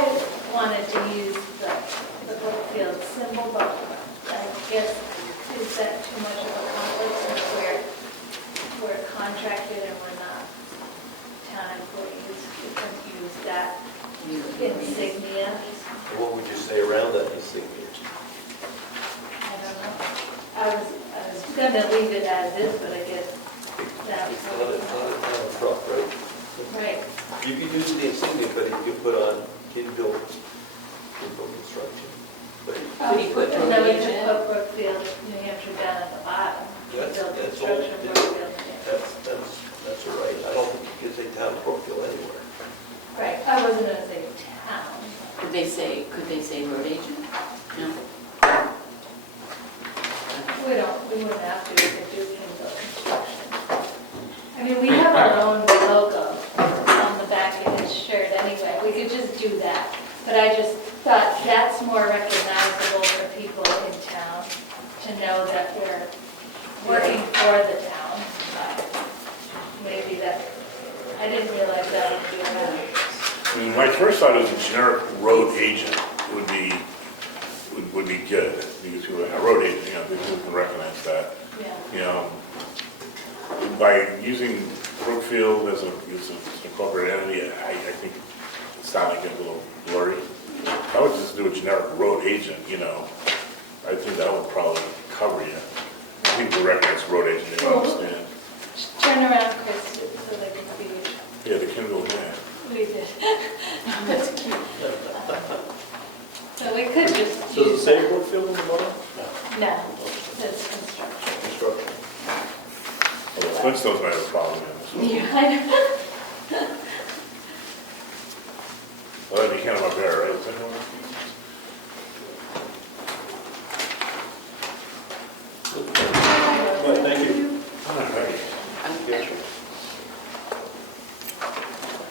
wanted to use the Brookfield symbol, but I guess is that too much of a conflict since we're contracted and we're not town employees? We can use that insignia. What would you say around that insignia? I don't know. I was gonna leave it as is, but I guess that's It's not a town truck, right? right. You could use the insignia, but you could put on Kidville construction. But Could you put And then we Brookfield could in? put Brookfield, New Hampshire down at the bottom. That's Build all. construction Brookfield. Yeah. that's all right. I don't think you can say town of Brookfield anywhere. Right, I wasn't gonna say town. Could they say road agent? No? We wouldn't have to, we could do Kimball Construction. I mean, we have our own logo on the back of his shirt anyway. We could just do that. But I just thought that's more recognizable for people in town to know that we're working for the town. Maybe that, I didn't realize that would be around. I mean, my first thought is a generic road agent would be good, because people, a road agent, you know, people can recognize that. Yeah. You know, by using Brookfield as an corporate entity, I think it's not like a little blurry. I would just do a generic road agent, you know. I think that would probably cover you. People recognize road agent, they understand. Turn around, Chris, so they can see what Yeah, the Kindle, yeah. we did. That's cute. So we could just Does it use, say Brookfield on the bottom? no, that's construction. Construction. Well, the Flintstones might have a problem in this one. Yeah, I know. Well, that'd be kind of a bear, right? Is that one? Right, thank you. All right.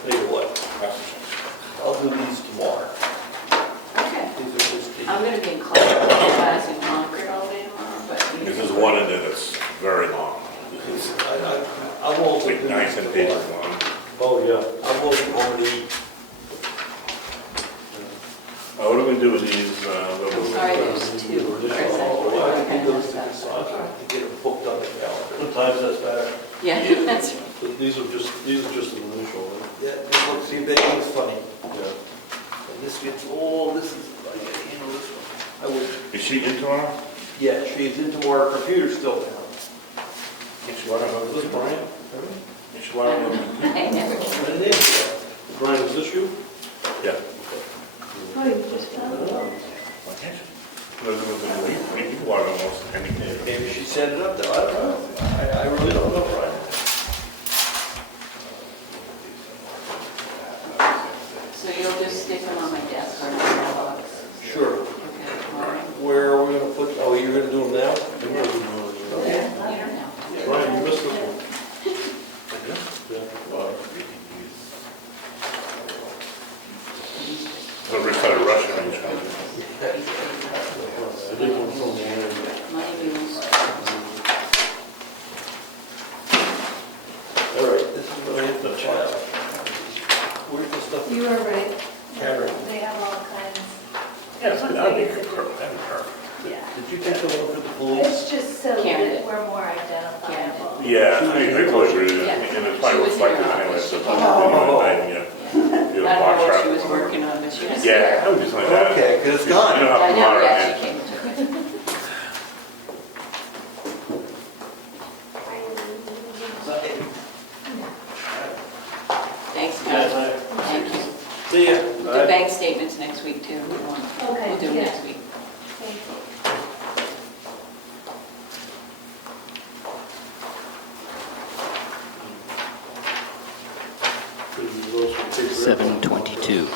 Tell you what, I'll do these tomorrow. Okay. These are just the. I'm gonna be in class in Concord all day tomorrow, but. Because there's one in there that's very long. I won't. It's like 9, 10 pages long. Oh, yeah, I won't already. What are we gonna do with these? I'm sorry, there's two. Chris, Oh, I can do those to I- decide, to get them booked on the calendar. Sometimes that's better. Yeah, that's right. But these are just an initial, right? Yeah, this looks, see, that looks funny. Yeah. And this gets, oh, this is, I gotta handle this one. I would, Is she in tomorrow? yeah, she's into our computer still now. Is she want to Is this Brian? Is she want to I never can. What it is, Brian, is this you? Yeah. Oh, you just found it. Why can't she? We can walk almost anything. maybe she set it up though, I don't know. I really don't know, Brian. So you'll just stick them on my desk or in my box? Sure. Okay, tomorrow? Where are we gonna put, oh, you're gonna do them now? Yeah, I don't know. Brian, you missed this one. Yeah. We're trying to rush it. I did one from the Money mules. All right, this is what I have to file. Where's the stuff? You were right. Karen. They have all kinds. Yes, that'd be perfect. That'd be perfect. Yeah. Did you take the one for the police? It's just so Karen. that we're more identifiable. Yeah, I totally agree with you. Yeah. And it's probably She was reflected here. anyway, so. Oh. Yeah. I don't know what she was working on, but she was. Yeah, I would just like that. Okay, 'cause it's You gone. don't have I to know, borrow yeah, it. she came and took it. Thanks, guys. Thank you. See ya. We'll do bank statements next week too. Okay, We'll do them yeah. next week. Thank you. Those from Cape Red. 7:22.